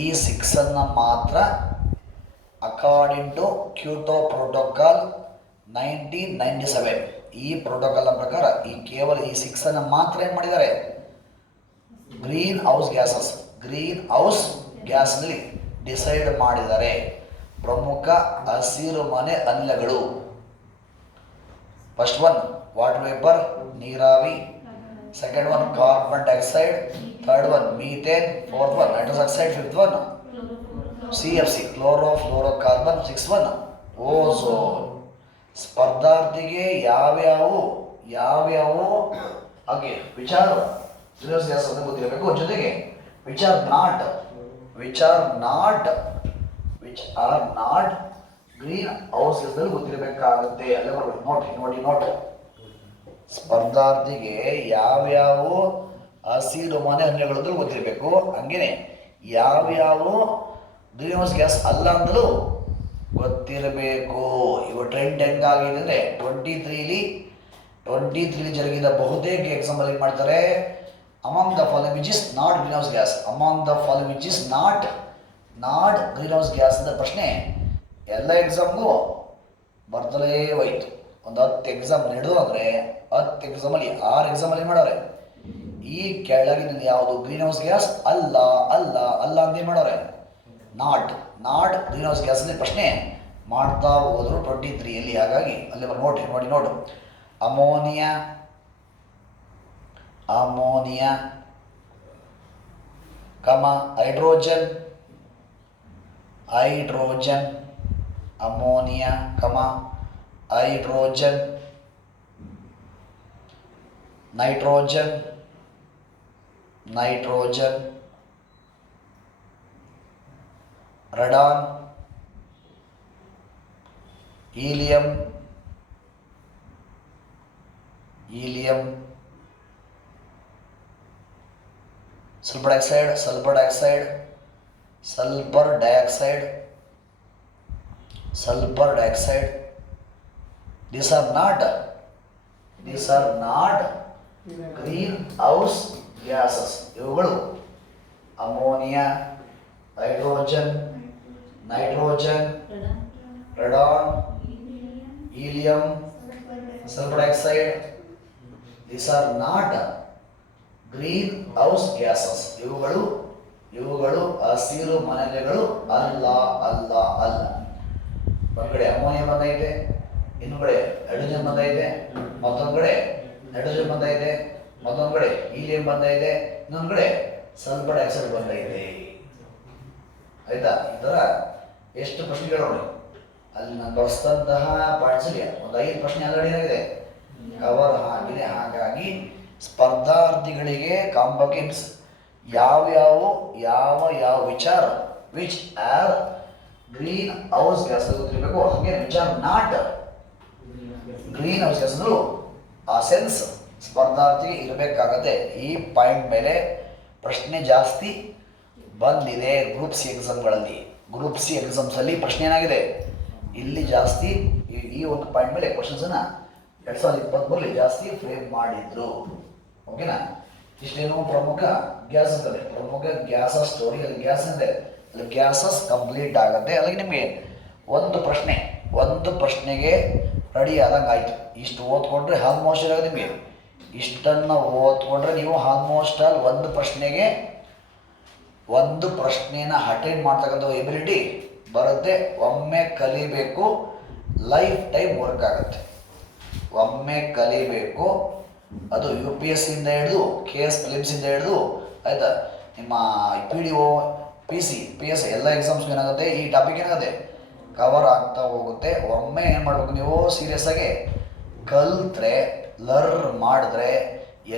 ಈ 6 ಮಾತ್ರ according to Kyoto Protocol 1997 ಈ ಪ್ರೋಟೋಕಾಲ್ನ ಪ್ರಕಾರ ಕೇವಲ ಈ 6 ಮಾತ್ರ ಏನು ಮಾಡಿದ್ದಾರೆ? ಗ್ರೀನ್ ಹೌಸ್ ಗ್ಯಾಸ್ನಲ್ಲಿ ಡಿಸೈಡ್ ಮಾಡಿದ್ದಾರೆ. ಪ್ರಮುಖ ಹಸಿರು ಮನೆ ಅನಿಲಗಳು. ಫಸ್ಟ್ ಒನ್ ವಾಟರ್ ವೇಪರ್ ನೀರಾವಿ, second one carbon dioxide, third one methane, fourth one nitrous oxide, fifth one CFC chlorofluorocarbon, sixth one ozone. ಸ್ಪರ್ಧಾರ್ಥಿಗೆ ಯಾವ್ಯಾವು ಹಾಗೆ ವಿಚಾರ ಗ್ಯಾಸ್ ಅಂತ ಗೊತ್ತಿರಬೇಕು. ಜೊತೆಗೆ which are not green house ಗ್ಯಾಸ್ನಲ್ಲಿ ಗೊತ್ತಿರಬೇಕಾಗುತ್ತೆ. ಅಲ್ಲೇ ಬರ್ಬೇಕು. ನೋಟ್ ಸ್ಪರ್ಧಾರ್ಥಿಗೆ ಯಾವ್ಯಾವ ಹಸಿರು ಮನೆ ಅನಿಲಗಳು ಗೊತ್ತಿರಬೇಕು. ಹಂಗೇನೆ ಯಾವ್ಯಾವ ಗ್ರೀನ್ ಹೌಸ್ ಗ್ಯಾಸ್ ಅಲ್ಲ ಅಂತಲೂ ಗೊತ್ತಿರಬೇಕು. ಇವು ಟ್ರೆಂಡ್ ಹೆಂಗಾಗಿದೆ ಅಂದರೆ 23 ಜರುಗಿದ ಬಹುತೇಕ ಎಕ್ಸಾಂಪಲ್ ಏನು ಮಾಡ್ತಾರೆ? Among the following which is not green house gas, not green house gas ಅಂತ ಪ್ರಶ್ನೆ ಎಲ್ಲ ಎಕ್ಸಾಮ್ಗೂ ಬರ್ತಲೇ ಹೋಯ್ತು. ಒಂದು 10 ಎಕ್ಸಾಮ್ ನಡೆದು ಅಂದರೆ 10 ಎಕ್ಸಾಮಲ್ಲಿ 6 ಎಕ್ಸಾಮಲ್ಲಿ ಮಾಡೋರೆ ಈ ಕೆಳಗಿನ ಯಾವುದು ಗ್ರೀನ್ ಹೌಸ್ ಗ್ಯಾಸ್ ಅಲ್ಲ ಅಂತ ಏನು ಮಾಡೋರೆ? ನಾಟ್ ಗ್ರೀನ್ ಹೌಸ್ ಗ್ಯಾಸ್ ಅಂತ ಪ್ರಶ್ನೆ ಮಾಡ್ತಾ ಹೋದ್ರು 23ಯಲ್ಲಿ. ಹಾಗಾಗಿ ಅಲ್ಲಿ ನೋಡಿ ammonia, hydrogen, ammonia, hydrogen, nitrogen, radon, helium, sulphur dioxide. These are not green house gases. ಇವುಗಳು ammonia, hydrogen, nitrogen, radon, helium, sulphur dioxide. These are not green house gases. ಇವುಗಳು ಹಸಿರು ಮನೆಗಳು ಅಲ್ಲ. ಒಂದು ಕಡೆ ಅಮೋನಿಯಾ ಬಂದೈತೆ, ಇನ್ನೊಂದು ಕಡೆ ಹೈಡ್ರೋಜನ್ ಬಂದೈತೆ, ಮತ್ತೊಂದು ಕಡೆ ನೈಟ್ರೋಜನ್ ಬಂದೈತೆ, ಮತ್ತೊಂದು ಕಡೆ ಹೀಲಿಯಂ ಬಂದೈತೆ, ಇನ್ನೊಂದು ಕಡೆ ಸಲ್ಫರ್ ಡೈಆಕ್ಸೈಡ್ ಬಂದೈತೆ. ಆಯ್ತಾ? ಈ ಥರ ಎಷ್ಟು ಪ್ರಶ್ನೆಗಳು ನೋಡಿ. ಅಲ್ಲಿ ನಾನು ಬಳಸಿದಂತಹ ಪಾಯಿಂಟ್ಸ್ಗೆ ಒಂದು 5 ಪ್ರಶ್ನೆ ಆಲ್ರೆಡಿ ಏನಾಗಿದೆ ಕವರ್ ಆಗಿದೆ. ಹಾಗಾಗಿ ಸ್ಪರ್ಧಾರ್ಥಿಗಳಿಗೆ ಕಾಂಬಕೆನ್ಸ್ ಯಾವ ವಿಚಾರ which are green house gas ಗೊತ್ತಿರಬೇಕು. ಹಾಗೆ which are not green house gas ಆ ಸೆನ್ಸ್ ಸ್ಪರ್ಧಾರ್ಥಿಗೆ ಇರಬೇಕಾಗತ್ತೆ. ಈ ಪಾಯಿಂಟ್ ಮೇಲೆ ಪ್ರಶ್ನೆ ಜಾಸ್ತಿ ಬಂದಿದೆ ಗ್ರೂಪ್ ಸಿ ಎಕ್ಸಾಮ್ಗಳಲ್ಲಿ. ಗ್ರೂಪ್ ಸಿ ಎಕ್ಸಾಮ್ಸಲ್ಲಿ ಪ್ರಶ್ನೆ ಏನಾಗಿದೆ ಇಲ್ಲಿ ಜಾಸ್ತಿ ಈ ಒಂದು ಪಾಯಿಂಟ್ ಮೇಲೆ ಕ್ವಶನ್ಸನ್ನು 2023 ಜಾಸ್ತಿ ಫ್ರೇಮ್ ಮಾಡಿದ್ರು. ಓಕೆನಾ? ಇಷ್ಟೇನು ಪ್ರಮುಖ ಗ್ಯಾಸ್ ಅಂತದೆ, ಪ್ರಮುಖ ಗ್ಯಾಸಸ್ ಸ್ಟೋರಿ. ಅಲ್ಲಿ ಗ್ಯಾಸ್ ಇದೆ, ಅಲ್ಲಿ ಗ್ಯಾಸಸ್ ಕಂಪ್ಲೀಟ್ ಆಗುತ್ತೆ. ಅಲ್ಲಿಗೆ ನಿಮಗೆ ಒಂದು ಪ್ರಶ್ನೆಗೆ ರೆಡಿ ಆದಂಗೆ ಆಯಿತು. ಇಷ್ಟು ಓದ್ಕೊಂಡ್ರೆ ಆಲ್ಮೋಸ್ಟ್ ಇರೋದು ನಿಮಗೆ ಇಷ್ಟನ್ನು ಓದ್ಕೊಂಡ್ರೆ ನೀವು ಆಲ್ಮೋಸ್ಟ್ ಅಲ್ಲಿ ಒಂದು ಪ್ರಶ್ನೆನ ಅಟೆಂಡ್ ಮಾಡ್ತಕ್ಕಂಥ ಎಬಿಲಿಟಿ ಬರುತ್ತೆ. ಒಮ್ಮೆ ಕಲಿಬೇಕು, ಲೈಫ್ ಟೈಮ್ ವರ್ಕ್ ಆಗುತ್ತೆ. ಒಮ್ಮೆ ಕಲಿಬೇಕು, ಅದು UPSC ಇಂದ ಹಿಡಿದು KS ಪ್ರಿಲಿಮ್ಸಿಂದ ಹಿಡಿದು ಆಯಿತಾ, ನಿಮ್ಮ PDO PSI ಎಲ್ಲ ಎಕ್ಸಾಮ್ಸ್ಗೂ ಏನಾಗುತ್ತೆ ಈ ಟಾಪಿಕ್ ಏನಾಗುತ್ತೆ ಕವರ್ ಆಗ್ತಾ ಹೋಗುತ್ತೆ. ಒಮ್ಮೆ ಏನು ಮಾಡಬೇಕು ನೀವು ಸೀರಿಯಸ್ ಆಗಿ ಕಲ್ತ್ರೆ ಲರ್ನ್ ಮಾಡಿದ್ರೆ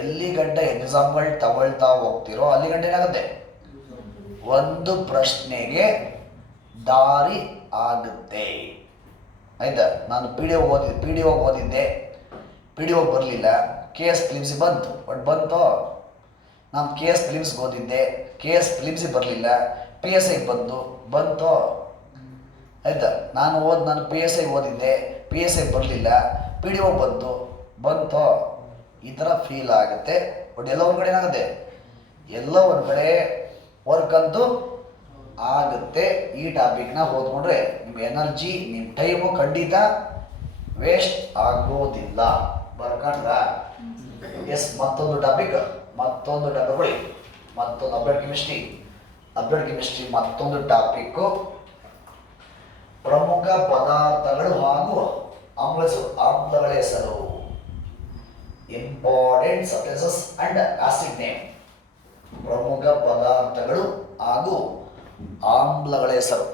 ಎಲ್ಲಿ ಗಂಟ ಎಕ್ಸಾಮ್ಗಳು ತಗೊಳ್ತಾ ಹೋಗ್ತಿರೋ ಅಲ್ಲಿ ಗಂಟೆ ಏನಾಗುತ್ತೆ ಒಂದು ಪ್ರಶ್ನೆಗೆ ದಾರಿ ಆಗುತ್ತೆ. ಆಯಿತಾ? ನಾನು PDO ಓದಿದ್ದೆ, PDO ಬರಲಿಲ್ಲ, KS ಪ್ರಿಲಿಮ್ಸಿಗೆ ಬಂತು. ಬಂತೋ ನಾನು KS ಪ್ರಿಲಿಮ್ಸ್ಗೆ ಓದಿದ್ದೆ, KS ಪ್ರಿಲಿಮ್ಸಿಗೆ ಬರಲಿಲ್ಲ, PSIಗೆ ಬಂತೋ. ಆಯಿತಾ? ನಾನು PSI ಓದಿದ್ದೆ, PSI ಬರಲಿಲ್ಲ, PDO ಬಂತೋ. ಈ ಥರ ಫೀಲ್ ಆಗುತ್ತೆ. ಬಟ್ ಎಲ್ಲ ಒಂದು ಕಡೆ ಏನಾಗುತ್ತೆ, ಎಲ್ಲ ಒಂದು ಕಡೆ ವರ್ಕ್ ಅಂತೂ ಆಗುತ್ತೆ. ಈ ಟಾಪಿಕ್ನ ಓದ್ಕೊಂಡ್ರೆ ನಿಮ್ಮ ಎನರ್ಜಿ, ನಿಮ್ಮ ಟೈಮು ಖಂಡಿತ ವೇಸ್ಟ್ ಆಗೋದಿಲ್ಲ. ಬರ್ಕೊಂಡ್ರ? ಎಸ್, ಮತ್ತೊಂದು ಟಾಪಿಕ್ ಕೊಡಿ. ಮತ್ತೊಂದು ಅಪ್ಡೇಟ್ ಕೆಮಿಸ್ಟ್ರಿ ಮತ್ತೊಂದು ಟಾಪಿಕ್ಕು ಪ್ರಮುಖ ಪದಾರ್ಥಗಳು ಹಾಗೂ ಆಮ್ಲಗಳ ಹೆಸರು. Important substances and acid name. ಪ್ರಮುಖ ಪದಾರ್ಥಗಳು ಹಾಗೂ ಆಮ್ಲಗಳ ಹೆಸರು.